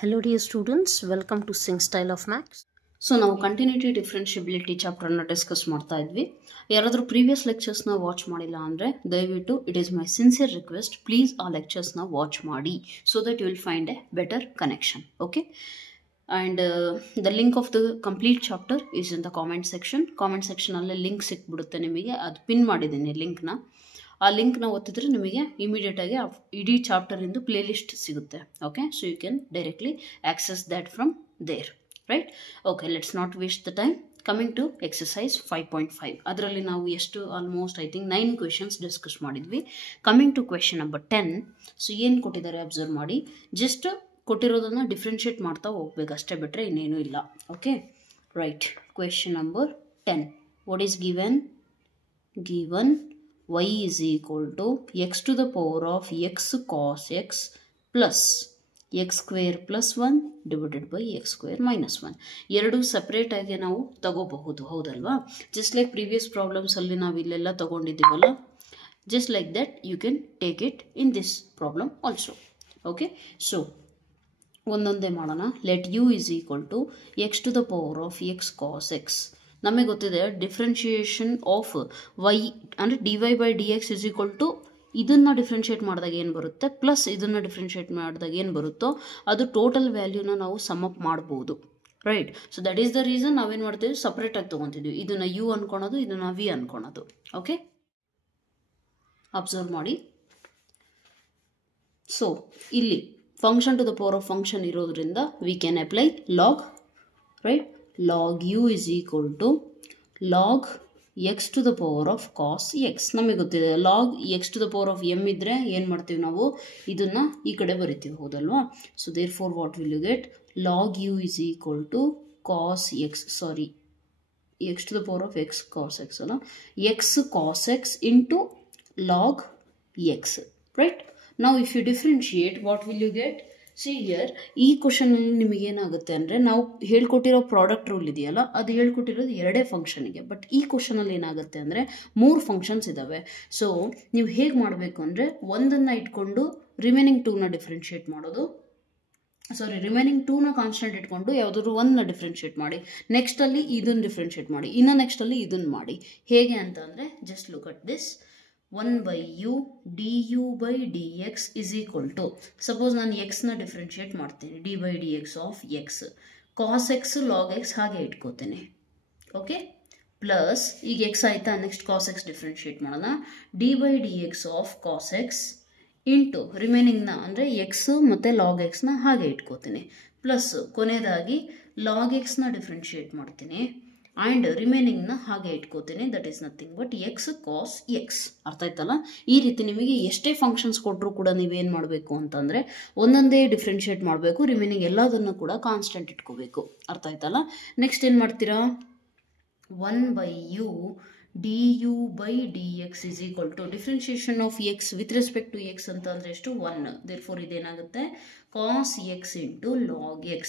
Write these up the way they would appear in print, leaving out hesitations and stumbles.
Hello dear students, welcome to Sing Style of Maths. So ನಾವು continuity differentiability ಚಾಪ್ಟರ್ನ discuss ಮಾಡ್ತಾ ಇದ್ವಿ. ಯಾರಾದರೂ ಪ್ರೀವಿಯಸ್ ಲೆಕ್ಚರ್ಸ್ನ ವಾಚ್ ಮಾಡಿಲ್ಲ ಅಂದರೆ ದಯವಿಟ್ಟು it is my sincere request, please ಆ ಲೆಕ್ಚರ್ಸ್ನ ವಾಚ್ ಮಾಡಿ so that you will find a better connection. Okay, and the link of the complete chapter is in the comment section. Comment ಸೆಕ್ಷನಲ್ಲೇ link ಸಿಕ್ಬಿಡುತ್ತೆ ನಿಮಗೆ, ಅದು ಪಿನ್ ಮಾಡಿದ್ದೀನಿ ಲಿಂಕ್ನ. ಆ ಲಿಂಕ್ನ ಒತ್ತಿದ್ರೆ ನಿಮಗೆ ಇಮಿಡಿಯೇಟಾಗಿ ಇಡೀ ಚಾಪ್ಟರಿಂದು ಪ್ಲೇ ಲಿಸ್ಟ್ ಸಿಗುತ್ತೆ. Okay, so you can directly access that from there, right? Okay, let's not waste the time. Coming to exercise 5.5, ಅದರಲ್ಲಿ ನಾವು ಎಷ್ಟು almost I think 9 questions discuss ಮಾಡಿದ್ವಿ. Coming to question number 10. ಸೊ ಏನು ಕೊಟ್ಟಿದ್ದಾರೆ ಅಬ್ಸರ್ವ್ ಮಾಡಿ, just ಕೊಟ್ಟಿರೋದನ್ನು differentiate ಮಾಡ್ತಾ ಹೋಗ್ಬೇಕು ಅಷ್ಟೇ, ಬಿಟ್ಟರೆ ಇನ್ನೇನು ಇಲ್ಲ. Okay, right. Question number 10. What is given y is equal to x to the power of x cos x plus x square plus 1 divided by x square minus 1. ಎರಡು separate ಆಗಿ ನಾವು ತಗೋಬಹುದು, ಹೌದಲ್ವಾ? ಜಸ್ಟ್ ಲೈಕ್ ಪ್ರೀವಿಯಸ್ ಪ್ರಾಬ್ಲಮ್ಸ್ ಅಲ್ಲಿ ನಾವು ಇಲ್ಲೆಲ್ಲ ತಗೊಂಡಿದ್ದೀವಲ್ಲ, just like that you can take it in this problem also. Okay, so ಒಂದೊಂದೇ ಮಾಡೋಣ. Let u is equal to x to the power of x cos x. ನಮಗೆ ಗೊತ್ತಿದೆ ಡಿಫ್ರೆನ್ಷಿಯೇಷನ್ ಆಫ್ y ಅಂದರೆ dy by d x is equal to ಇದನ್ನು differentiate ಮಾಡಿದಾಗ ಏನು ಬರುತ್ತೆ plus ಇದನ್ನು ಡಿಫ್ರೆನ್ಷಿಯೇಟ್ ಮಾಡಿದಾಗ ಏನು ಬರುತ್ತೋ ಅದು ಟೋಟಲ್ ವ್ಯಾಲ್ಯೂನ ನಾವು ಸಮ್ ಅಪ್ ಮಾಡ್ಬೋದು, right? So that is the reason ನಾವೇನು ಮಾಡ್ತೀವಿ, ಸಪ್ರೇಟಾಗಿ ತೊಗೊತಿದ್ವಿ. ಇದನ್ನು ಯು ಅನ್ಕೊಳೋದು, ಇದನ್ನು ವಿ ಅನ್ಕೊಳೋದು. ಓಕೆ, ಅಬ್ಸರ್ವ್ ಮಾಡಿ. ಸೊ ಇಲ್ಲಿ function to the power of function ಇರೋದ್ರಿಂದ we can apply log, right? log u is equal to log x to the power of cos x. ನಮಗೆ ಗೊತ್ತಿದೆ log x to the power of m ಇದ್ರೆ ಏನು ಮಾಡ್ತೀವಿ ನಾವು, ಇದನ್ನು ಈ ಕಡೆ ಬರಿತೀವಿ, ಹೌದಲ್ವಾ? So therefore what will you get, log u is equal to cos x, sorry x to the power of x cos x ಅಲ್ಲ, x cos x into log x, right? Now if you differentiate, what will you get? See here, ಈ ಕ್ವಶನಲ್ಲಿ ನಿಮಗೇನಾಗುತ್ತೆ ಅಂದರೆ, ನಾವು ಹೇಳ್ಕೊಟ್ಟಿರೋ product rule ಇದೆಯಲ್ಲ, ಅದು ಹೇಳ್ಕೊಟ್ಟಿರೋದು ಎರಡೇ ಫಂಕ್ಷನಿಗೆ. But ಈ ಕ್ವಶನಲ್ಲಿ ಏನಾಗುತ್ತೆ ಅಂದರೆ 3 ಫಂಕ್ಷನ್ಸ್ ಇದ್ದಾವೆ. ಸೊ ನೀವು ಹೇಗೆ ಮಾಡಬೇಕು ಅಂದರೆ, ಒಂದನ್ನು ಇಟ್ಕೊಂಡು ರಿಮೈನಿಂಗ್ 2ನ ಡಿಫ್ರೆನ್ಷಿಯೇಟ್ ಮಾಡೋದು, ರಿಮೈನಿಂಗ್ 2ನ ಕಾನ್ಸ್ಟೆಂಟ್ ಇಟ್ಕೊಂಡು ಯಾವುದಾದ್ರು 1ನ ಡಿಫ್ರೆನ್ಷಿಯೇಟ್ ಮಾಡಿ, ನೆಕ್ಸ್ಟಲ್ಲಿ ಇದನ್ನು ಡಿಫ್ರೆನ್ಷಿಯೇಟ್ ಮಾಡಿ, ಇನ್ನು ನೆಕ್ಸ್ಟಲ್ಲಿ ಇದನ್ನು ಮಾಡಿ. ಹೇಗೆ ಅಂತ ಅಂದರೆ, just look at this. 1 by u du by dx is equal to, suppose ನಾನು ಎಕ್ಸ್ನ ಡಿಫ್ರೆನ್ಷಿಯೇಟ್ ಮಾಡ್ತೀನಿ, d by d x of x cos x log x ಹಾಗೆ ಇಟ್ಕೋತೀನಿ. ಓಕೆ, ಪ್ಲಸ್ ಈಗ ಎಕ್ಸ್ ಆಯಿತಾ, ನೆಕ್ಸ್ಟ್ ಕಾಸ್ ಎಕ್ಸ್ ಡಿಫ್ರೆನ್ಷಿಯೇಟ್ ಮಾಡೋಣ, d by d x of cos x into ರಿಮೈನಿಂಗ್ನ ಅಂದರೆ ಎಕ್ಸ್ ಮತ್ತು ಲಾಗ್ ಎಕ್ಸ್ನ ಹಾಗೆ ಇಟ್ಕೋತೀನಿ, ಪ್ಲಸ್ ಕೊನೆಯದಾಗಿ ಲಾಗ್ ಎಕ್ಸ್ನ ಡಿಫ್ರೆನ್ಷಿಯೇಟ್ ಮಾಡ್ತೀನಿ ಆ್ಯಂಡ್ ರಿಮೈನಿಂಗ್ನ ಹಾಗೆ ಇಟ್ಕೋತೀನಿ. That is nothing but x cos x. ಅರ್ಥ ಆಯ್ತಲ್ಲ? ಈ ರೀತಿ ನಿಮಗೆ ಎಷ್ಟೇ ಫಂಕ್ಷನ್ಸ್ ಕೊಟ್ಟರು ಕೂಡ ನೀವೇನು ಮಾಡಬೇಕು ಅಂತಂದರೆ, ಒಂದೊಂದೇ ಡಿಫ್ರೆನ್ಷಿಯೇಟ್ ಮಾಡಬೇಕು, ರಿಮೈನಿಂಗ್ ಎಲ್ಲದನ್ನು ಕೂಡ ಕಾನ್ಸ್ಟೆಂಟ್ ಇಟ್ಕೋಬೇಕು. ಅರ್ಥ ಆಯ್ತಲ್ಲ? ನೆಕ್ಸ್ಟ್ ಏನು ಮಾಡ್ತೀರಾ, 1 by u du by dx is equal to differentiation of x with respect to x ಅಂತ ಅಂದರೆ ಎಷ್ಟು, 1. therefore ಇದೇನಾಗುತ್ತೆ, cos x into log x.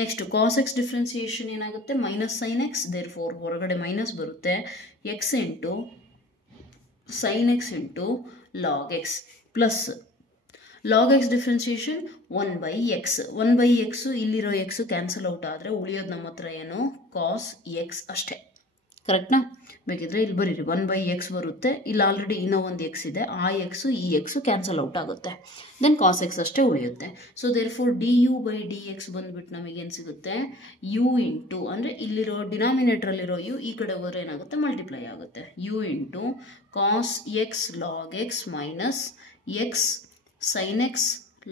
Next cos x differentiation ಏನಾಗುತ್ತೆ, ಮೈನಸ್ ಸೈನ್ ಎಕ್ಸ್, therefore ಹೊರಗಡೆ ಮೈನಸ್ ಬರುತ್ತೆ, x into sin x into log x plus log x differentiation 1 by x. 1 by x ಇಲ್ಲಿರೋ x cancel out ಆದರೆ ಉಳಿಯೋದು ನಮ್ಮ ಹತ್ರ ಏನು, cos x ಅಷ್ಟೇ. ಕರೆಕ್ಟ್ನಾ? ಬೇಕಿದ್ರೆ ಇಲ್ಲಿ ಬರೀರಿ, 1 by x ಬರುತ್ತೆ, ಇಲ್ಲಿ ಆಲ್ರೆಡಿ ಇನ್ನೂ ಒಂದು ಎಕ್ಸ್ ಇದೆ, ಆ ಎಕ್ಸು ಈ ಎಕ್ಸು ಕ್ಯಾನ್ಸಲ್ ಔಟ್ ಆಗುತ್ತೆ, ದೆನ್ ಕಾಸ್ ಎಕ್ಸ್ ಅಷ್ಟೇ ಉಳಿಯುತ್ತೆ. So therefore d u by d x ಬಂದುಬಿಟ್ಟು ನಮಗೇನು ಸಿಗುತ್ತೆ, ಯು ಇಂಟು ಅಂದರೆ ಇಲ್ಲಿರೋ ಡಿನಾಮಿನೇಟ್ರಲ್ಲಿರೋ ಯು ಈ ಕಡೆ ಹೋದರೆ ಏನಾಗುತ್ತೆ, ಮಲ್ಟಿಪ್ಲೈ ಆಗುತ್ತೆ, u into cos x log x minus x sine x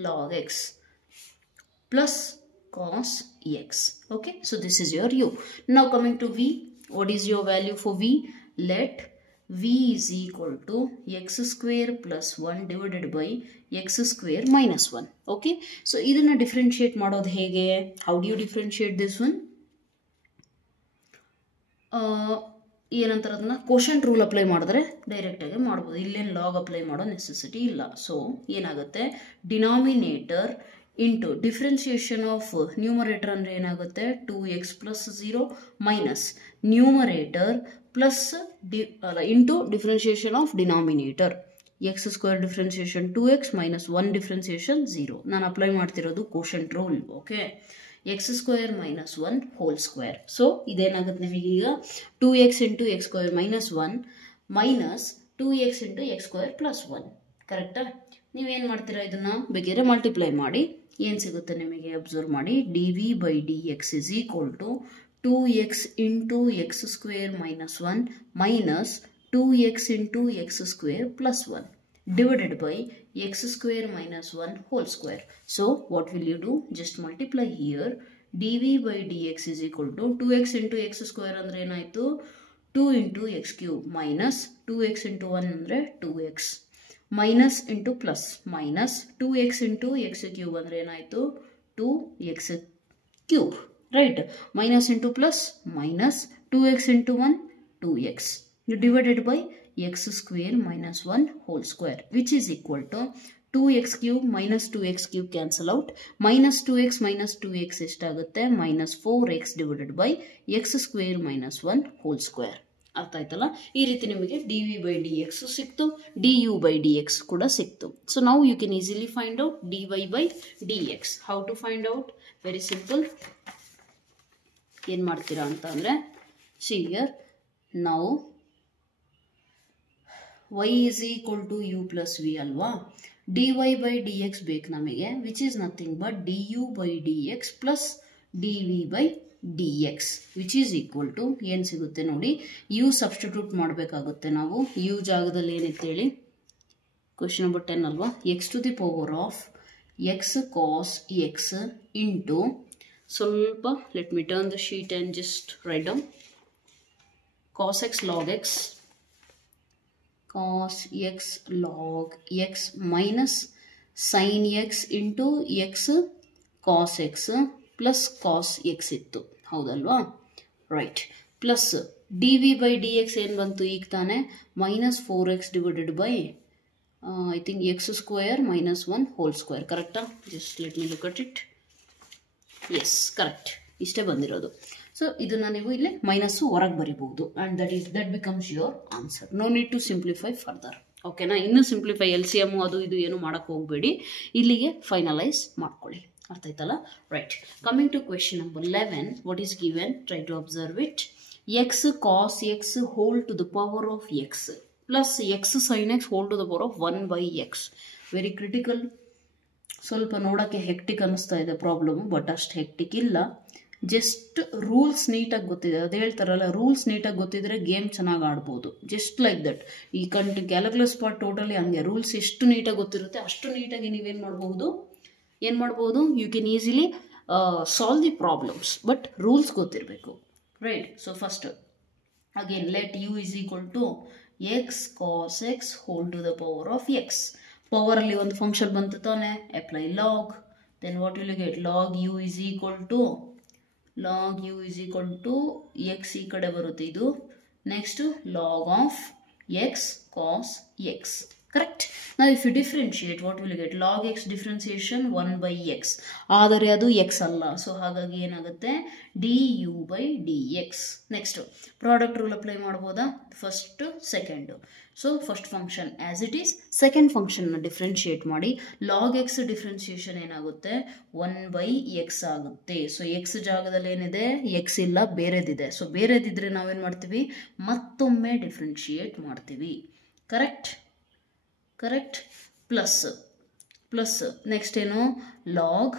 log x plus cos x. Okay, so this is your u. Now coming to v. What is your value for v? Let v is equal to x square plus 1 divided by x square minus 1. Okay, so ಇದನ್ನು differentiate ಮಾಡೋದು ಹೇಗೆ? How do you differentiate this one? ಏನಂತಾರೆ ಅದನ್ನು, quotient rule apply ಮಾಡಿದ್ರೆ ಡೈರೆಕ್ಟಾಗಿ ಮಾಡ್ಬೋದು, ಇಲ್ಲೇನು log apply ಮಾಡೋ ನೆಸೆಸಿಟಿ ಇಲ್ಲ. ಸೊ ಏನಾಗುತ್ತೆ, denominator into differentiation of numerator ಅಂದರೆ ಏನಾಗುತ್ತೆ, 2x plus 0 minus numerator plus into differentiation of denominator x square differentiation 2x minus 1 differentiation 0. ನಾನು ಅಪ್ಲೈ ಮಾಡ್ತಿರೋದು quotient rule. Okay, x square minus 1 whole square. So ಇದೇನಾಗುತ್ತೆ ನಿಮಗೆ ಈಗ 2x into x square minus 1 minus 2x into x square plus 1. ಕರೆಕ್ಟಾ? ನೀವೇನು ಮಾಡ್ತೀರಾ, ಇದನ್ನ ಬೇಕಿದ್ರೆ ಮಲ್ಟಿಪ್ಲೈ ಮಾಡಿ. ಏನು ಸಿಗುತ್ತೆ ನಿಮಗೆ ಅಬ್ಸರ್ವ್ ಮಾಡಿ. D v by d x is equal to 2x into x square minus 1 minus 2x into x square plus 1 divided by x square minus 1 whole square. So what will you do? Just multiply here. dv by dx is equal to 2x into x square andre enaitu 2 into x cube minus 2x into 1 andre 2x minus into plus minus 2x into x cube andre enaitu 2x cube, right? Minus into plus minus 2x into 1 2x. You divided by x square minus 1 whole square, which is equal to 2x cube minus 2x cube cancel out. Minus 2x ಎಷ್ಟಾಗುತ್ತೆ? minus 4x divided by x square minus 1 whole square. ಅರ್ಥ ಆಯ್ತಲ್ಲ? ಈ ರೀತಿ ನಿಮಗೆ dv by dx ಸಿಕ್ತು, du by dx ಕೂಡ ಸಿಕ್ತು. So now you can easily find out dy by dx. How to find out? Very simple. ಏನು ಮಾಡ್ತೀರಾ ಅಂತ ಅಂದರೆ, see here, now y is equal to u plus v ಅಲ್ವಾ? dy by dx ಬೇಕು ನಮಗೆ, which is nothing but du by dx plus dv by dx, which is equal to ಏನು ಸಿಗುತ್ತೆ ನೋಡಿ, u ಸಬ್ಸ್ಟಿಟ್ಯೂಟ್ ಮಾಡಬೇಕಾಗುತ್ತೆ ನಾವು. u ಜಾಗದಲ್ಲಿ ಏನಿತ್ತು ಹೇಳಿ, ಕ್ವೆಶ್ಚನ್ ನಂಬರ್ 10 ಅಲ್ವಾ? x to the power of x cos x into, ಸ್ವಲ್ಪ let me turn the sheet and just write down, cos x log x cos x log x minus sin x into x cos x plus cos x ಇತ್ತು, ಹೌದಲ್ವಾ? Right. Plus d v by d x ಏನು ಬಂತು ಈಗ ತಾನೆ? Minus 4x divided by I think x square minus 1 whole square. ಕರೆಕ್ಟಾ? Just let me look at it. Yes, correct. ಇಷ್ಟೇ ಬಂದಿರೋದು. So ಇದನ್ನ ನೀವು ಇಲ್ಲಿ ಮೈನಸ್ ಹೊರಗೆ ಬರಿಬಹುದು, and that becomes your answer. No need to simplify further. ಓಕೆನಾ? ಇನ್ನು ಸಿಂಪ್ಲಿಫೈ ಎಲ್ ಸಿ ಎಮ್ ಅದು ಇದು ಏನು ಮಾಡಕ್ಕೆ ಹೋಗಬೇಡಿ, ಇಲ್ಲಿಗೆ ಫೈನಲೈಸ್ ಮಾಡ್ಕೊಳ್ಳಿ. ಅರ್ಥ ಆಯ್ತಲ್ಲ? Right. Coming to question number 11, what is given? Try to observe it. X cos x whole to the power of x plus x sine x whole to the power of 1 by x. Very critical. ಸ್ವಲ್ಪ ನೋಡೋಕ್ಕೆ hectic ಅನ್ನಿಸ್ತಾ ಇದೆ problem, but ಅಷ್ಟು hectic ಇಲ್ಲ. Just rules ನೀಟಾಗಿ ಗೊತ್ತಿದೆ. ಅದು ಹೇಳ್ತಾರಲ್ಲ, ರೂಲ್ಸ್ ನೀಟಾಗಿ ಗೊತ್ತಿದ್ರೆ ಗೇಮ್ ಚೆನ್ನಾಗಿ ಆಡ್ಬೋದು. Just like that. ಈ ಕ್ಯಾಲ್ಕುಲಸ್ ಪಾರ್ಟ್ ಟೋಟಲಿ ಹಂಗೆ. ರೂಲ್ಸ್ ಎಷ್ಟು ನೀಟಾಗಿ ಗೊತ್ತಿರುತ್ತೆ ಅಷ್ಟು ನೀಟಾಗಿ ನೀವೇನು ಮಾಡ್ಬೋದು, you can easily solve the problems, but rules ಗೊತ್ತಿರಬೇಕು. Right. So first again let u is equal to x cos x whole to the power of x. Power ಅಲ್ಲಿ ಒಂದು ಫಂಕ್ಷನ್ ಬಂತು ತಾನೆ, apply log. Then what will you get? Log u is equal to x ಈ ಕಡೆ ಬರುತ್ತೆ ಇದು. Next log of x cos x. Correct. ನಾವು if you differentiate, what will you get? Log x differentiation 1 by x. ಆದರೆ ಅದು x ಅಲ್ಲ, so ಹಾಗಾಗಿ ಏನಾಗುತ್ತೆ? D u by d x. Next product rule apply ಮಾಡ್ಬೋದಾ? First second. So first function as it is, second ಫಂಕ್ಷನ್ನ differentiate ಮಾಡಿ. Log x differentiation ಏನಾಗುತ್ತೆ? 1 by x ಆಗುತ್ತೆ. ಸೊ ಎಕ್ಸ್ ಜಾಗದಲ್ಲಿ ಏನಿದೆ? ಎಕ್ಸ್ ಇಲ್ಲ, ಬೇರೆದಿದೆ. ಸೊ ಬೇರೆದಿದ್ರೆ ನಾವೇನು ಮಾಡ್ತೀವಿ? ಮತ್ತೊಮ್ಮೆ ಡಿಫ್ರೆನ್ಶಿಯೇಟ್ ಮಾಡ್ತೀವಿ. ಕರೆಕ್ಟ್. ಪ್ಲಸ್ ನೆಕ್ಸ್ಟ್ ಏನು? ಲಾಗ್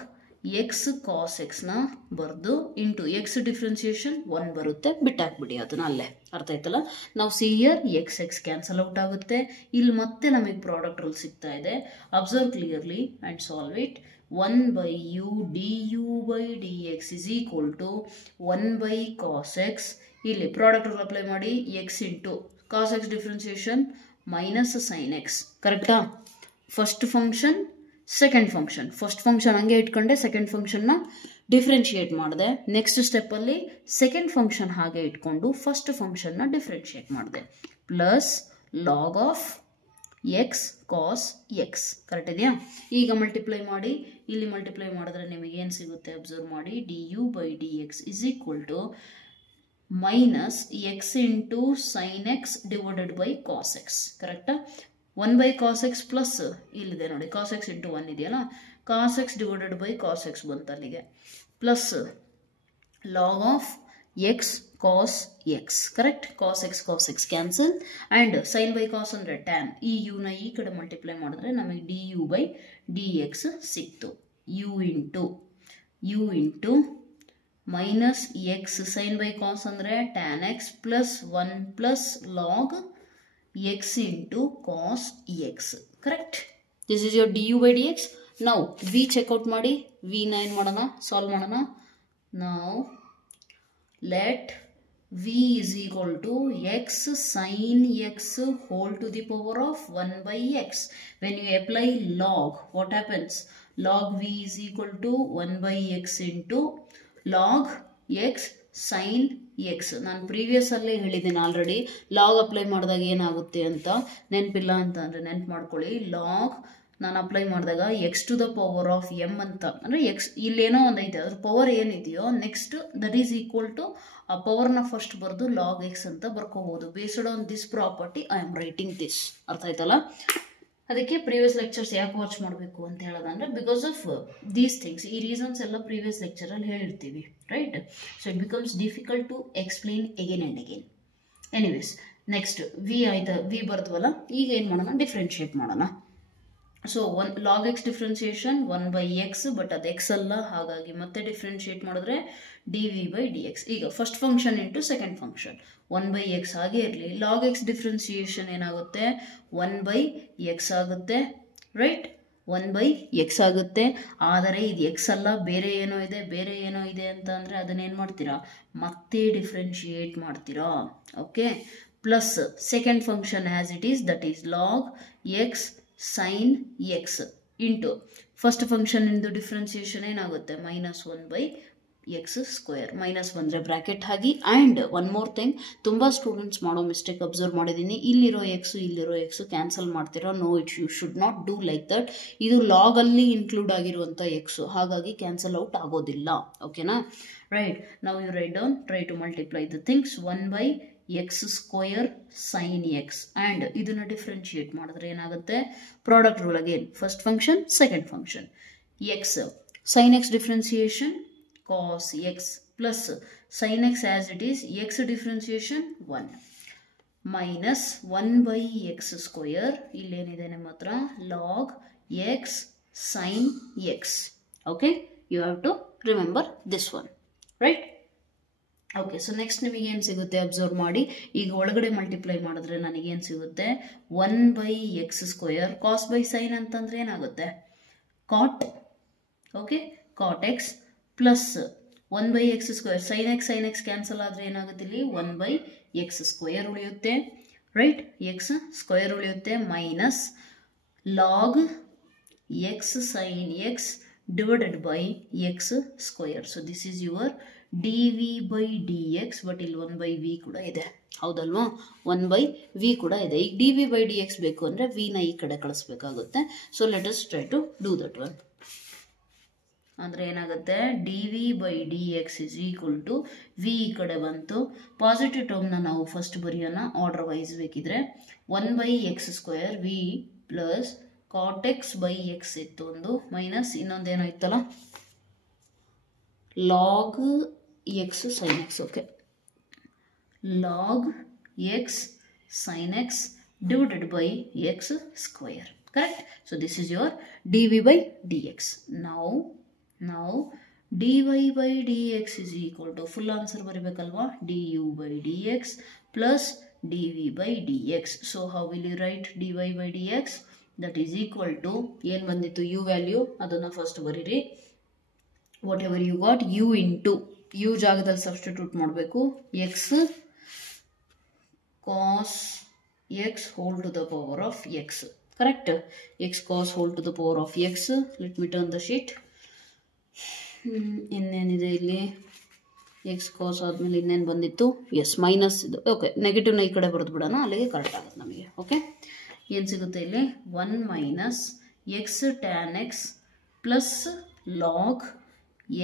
ಎಕ್ಸ್ ಕಾಸ್ ಎಕ್ಸ್ನ ಬರೆದು ಇಂಟು ಎಕ್ಸ್ ಡಿಫ್ರೆನ್ಸಿಯೇಷನ್ 1 ಬರುತ್ತೆ, ಬಿಟ್ಟಾಕ್ಬಿಡಿ ಅದನ್ನ ಅಲ್ಲೇ. ಅರ್ಥ ಆಯ್ತಲ್ಲ? ನಾವು see here X cancel out ಆಗುತ್ತೆ. ಇಲ್ಲಿ ಮತ್ತೆ ನಮಗೆ ಪ್ರಾಡಕ್ಟ್ ರೂಲ್ ಸಿಗ್ತಾ ಇದೆ. Observe clearly and solve it. 1 by u du by dx is equal to 1 by cos x. ಇಲ್ಲಿ ಪ್ರಾಡಕ್ಟ್ ರೂಲ್ ಅಪ್ಲೈ ಮಾಡಿ. X into cos x differentiation minus sine x. ಕರೆಕ್ಟಾ? First function second function. First function ಹಂಗೆ ಇಟ್ಕೊಂಡೆ, second ಫಂಕ್ಷನ್ನ differentiate ಮಾಡಿದೆ. Next ಸ್ಟೆಪ್ಪಲ್ಲಿ second function ಹಾಗೆ ಇಟ್ಕೊಂಡು first ಫಂಕ್ಷನ್ನ ಡಿಫ್ರೆನ್ಶಿಯೇಟ್ ಮಾಡಿದೆ. Plus log of x cos x. Correct ಇದೆಯಾ? ಈಗ ಮಲ್ಟಿಪ್ಲೈ ಮಾಡಿ. ಇಲ್ಲಿ ಮಲ್ಟಿಪ್ಲೈ ಮಾಡಿದ್ರೆ ನಿಮಗೆ ಏನು ಸಿಗುತ್ತೆ? ಅಬ್ಸರ್ವ್ ಮಾಡಿ. D u by d x is equal to minus x into sine x divided by cos x. ಕರೆಕ್ಟಾ? 1 by cos x ಪ್ಲಸ್ ಇಲ್ಲಿದೆ ನೋಡಿ cos x ಇಂಟು 1 ಇದೆಯಲ್ಲ, cos x divided by cos x ಬಂತು ಅಲ್ಲಿಗೆ, plus log of x cos x, correct? cos x cancel, and sin by cos ಅಂದರೆ tan, ಈ ಯುನ ಈ ಕಡೆ ಮಲ್ಟಿಪ್ಲೈ ಮಾಡಿದ್ರೆ ನಮಗೆ du by dx ಸಿಕ್ತು. u into minus x sine by cos ಅಂದರೆ tan x plus 1 plus log x into cos x, correct? This is your d u by d x. ನಾವು we check out ಮಾಡಿ, ವಿನ ಏನು ಮಾಡೋಣ, solve ಮಾಡೋಣ. ನಾವು let v is equal to x sine x whole to the power of 1 by x. When you apply log, what happens? Log v is equal to 1 by x into log x sine x. ನಾನು previous ಅಲ್ಲೇ ಹೇಳಿದ್ದೀನಿ already, log apply ಮಾಡಿದಾಗ ಏನಾಗುತ್ತೆ ಅಂತ. ನೆನಪಿಲ್ಲ ಅಂತ ಅಂದರೆ ನೆನ್ಪು ಮಾಡ್ಕೊಳ್ಳಿ. ಲಾಗ್ ನಾನು ಅಪ್ಲೈ ಮಾಡಿದಾಗ x to the power of m ಅಂತ, ಅಂದರೆ ಎಕ್ಸ್ ಇಲ್ಲೇನೋ ಒಂದು ಐತೆ, ಅದ್ರ ಪವರ್ ಏನಿದೆಯೋ next that is equal to ಆ ಪವರ್ನ ಫಸ್ಟ್ ಬರೆದು ಲಾಗ್ ಎಕ್ಸ್ ಅಂತ ಬರ್ಕೋಬೋದು. Based on this property I am writing this. ಅರ್ಥ ಆಯ್ತಲ್ಲ? ಅದಕ್ಕೆ ಪ್ರೀವಿಯಸ್ ಲೆಕ್ಚರ್ಸ್ ಯಾಕೆ ವಾಚ್ ಮಾಡಬೇಕು ಅಂತ ಹೇಳೋದಂದ್ರೆ ಬಿಕಾಸ್ ಆಫ್ ದೀಸ್ ಥಿಂಗ್ಸ್. ಈ ರೀಸನ್ಸ್ ಎಲ್ಲ ಪ್ರೀವಿಯಸ್ ಲೆಕ್ಚರಲ್ಲಿ ಹೇಳಿರ್ತೀವಿ, right? So it becomes difficult to explain again and again. Anyways, next we ಆಯ್ತಾ, ವಿ ಬರ್ದ್ವಲ್ಲ, ಈಗ ಏನು ಮಾಡೋಣ, ಡಿಫ್ರೆನ್ಶಿಯೇಟ್ ಮಾಡೋಣ. So log x differentiation 1 by x, but ಅದು ಎಕ್ಸ್ ಅಲ್ಲ, ಹಾಗಾಗಿ ಮತ್ತೆ ಡಿಫ್ರೆನ್ಶಿಯೇಟ್ ಮಾಡಿದ್ರೆ d v by d x. ಈಗ first function into second function 1 by x ಹಾಗೆ ಇರಲಿ. ಲಾಗ್ ಎಕ್ಸ್ ಡಿಫ್ರೆನ್ಸಿಯೇಷನ್ ಏನಾಗುತ್ತೆ, 1 by x ಆಗುತ್ತೆ, ರೈಟ್? 1 by x ಆಗುತ್ತೆ. ಆದರೆ ಇದು ಎಕ್ಸ್ ಅಲ್ಲ, ಬೇರೆ ಏನೋ ಇದೆ ಅಂತ ಅಂದರೆ ಅದನ್ನೇನು ಮಾಡ್ತೀರಾ, ಮತ್ತೆ ಡಿಫ್ರೆನ್ಶಿಯೇಟ್ ಮಾಡ್ತೀರಾ. Okay, plus second function as it is, that is log x sine x into first function ಇಂದು ಡಿಫ್ರೆನ್ಸಿಯೇಷನ್ ಏನಾಗುತ್ತೆ, -1 by x ಸ್ಕ್ವೇರ್. ಮೈನಸ್ ಬಂದರೆ ಬ್ರ್ಯಾಕೆಟ್ ಹಾಕಿ. ಆ್ಯಂಡ್ ಒನ್ ಮೋರ್ ಥಿಂಗ್, ತುಂಬ ಸ್ಟೂಡೆಂಟ್ಸ್ ಮಾಡೋ ಮಿಸ್ಟೇಕ್ ಅಬ್ಸರ್ವ್ ಮಾಡಿದ್ದೀನಿ. ಇಲ್ಲಿರೋ ಎಕ್ಸು ಕ್ಯಾನ್ಸಲ್ ಮಾಡ್ತೀರಾ. No, you should not do like that. ಇದು ಲಾಗಲ್ಲಿ ಇನ್ಕ್ಲೂಡ್ ಆಗಿರುವಂಥ ಎಕ್ಸು, ಹಾಗಾಗಿ ಕ್ಯಾನ್ಸಲ್ ಔಟ್ ಆಗೋದಿಲ್ಲ. ಓಕೆನಾ? ರೈಟ್. ನಾವು u write down, try to multiply the things. 1 by x square sine x, and ಇದನ್ನು ಡಿಫ್ರೆನ್ಶಿಯೇಟ್ ಮಾಡಿದ್ರೆ ಏನಾಗುತ್ತೆ, product rule again, first function second function, x sine x differentiation cos x plus sin x as it is, x differentiation 1 minus 1 by x square, illénide ನಿಮ್ಮ ಹತ್ರ log x sin x. Okay, you have to remember this one, right? Okay, so next ನಿಮಗೆ ಏನು ಸಿಗುತ್ತೆ observe ಮಾಡಿ. ಈಗ ಒಳಗಡೆ multiply ಮಾಡಿದ್ರೆ ನನಗೇನು ಸಿಗುತ್ತೆ, 1 by x square cos by sine ಅಂತಂದರೆ ಏನಾಗುತ್ತೆ, cot. Okay, cot x plus 1 by x square sine x cancel ಆದರೆ ಏನಾಗುತ್ತೆ, ಇಲ್ಲಿ 1 by x ಸ್ಕ್ವೇರ್ ಉಳಿಯುತ್ತೆ, ರೈಟ್? ಎಕ್ಸ್ ಸ್ಕ್ವೇರ್ ಉಳಿಯುತ್ತೆ, minus log x sine x divided by x square. So this is your d v by d x. But ಇಲ್ಲಿ 1 by v ಕೂಡ ಇದೆ, ಹೌದಲ್ವಾ? 1 by v ಕೂಡ ಇದೆ. ಈಗ d v by d x ಬೇಕು ಅಂದರೆ ವಿನ ಈ ಕಡೆ ಕಳಿಸ್ಬೇಕಾಗುತ್ತೆ. So let us try to do that one. ಅಂದರೆ ಏನಾಗುತ್ತೆ, d v by d x is equal to v ಈ ಕಡೆ ಬಂತು. ಪಾಸಿಟಿವ್ ಟರ್ಮ್ನ ನಾವು ಫಸ್ಟ್ ಬರೆಯೋಣ ಆರ್ಡರ್ ವೈಸ್ ಬೇಕಿದ್ರೆ. 1 by x square v plus cot x by x ಇತ್ತು ಒಂದು, ಮೈನಸ್ ಇನ್ನೊಂದೇನೋ ಇತ್ತಲ್ಲ, log x sine x. Okay, log x sine x divided by x square, correct? So this is your d v by d x. Now dy by dx is equal to, full answer ಬರಿಬೇಕಲ್ವಾ, du by dx plus dv by dx. So how will you write dy by dx? That is equal to, ಏನು ಬಂದಿತ್ತು u value ಅದನ್ನು first ಬರೀರಿ. Whatever you got, u into u ಜಾಗದಲ್ಲಿ substitute ಮಾಡಬೇಕು, x cos x whole to the power of x, correct? x cos whole to the power of x. Let me turn the sheet. ಇನ್ನೇನಿದೆ ಇಲ್ಲಿ, X ಕಾಸ್ ಆದಮೇಲೆ ಇನ್ನೇನು ಬಂದಿತ್ತು, S minus ಇದು. Okay, ನೆಗೆಟಿವ್ನ ಈ ಕಡೆ ಬರೆದು ಬಿಡೋಣ, ಅಲ್ಲಿಗೆ ಕರೆಕ್ಟ್ ಆಗುತ್ತೆ ನಮಗೆ. ಓಕೆ, ಏನು ಸಿಗುತ್ತೆ ಇಲ್ಲಿ, 1 minus x tan x plus log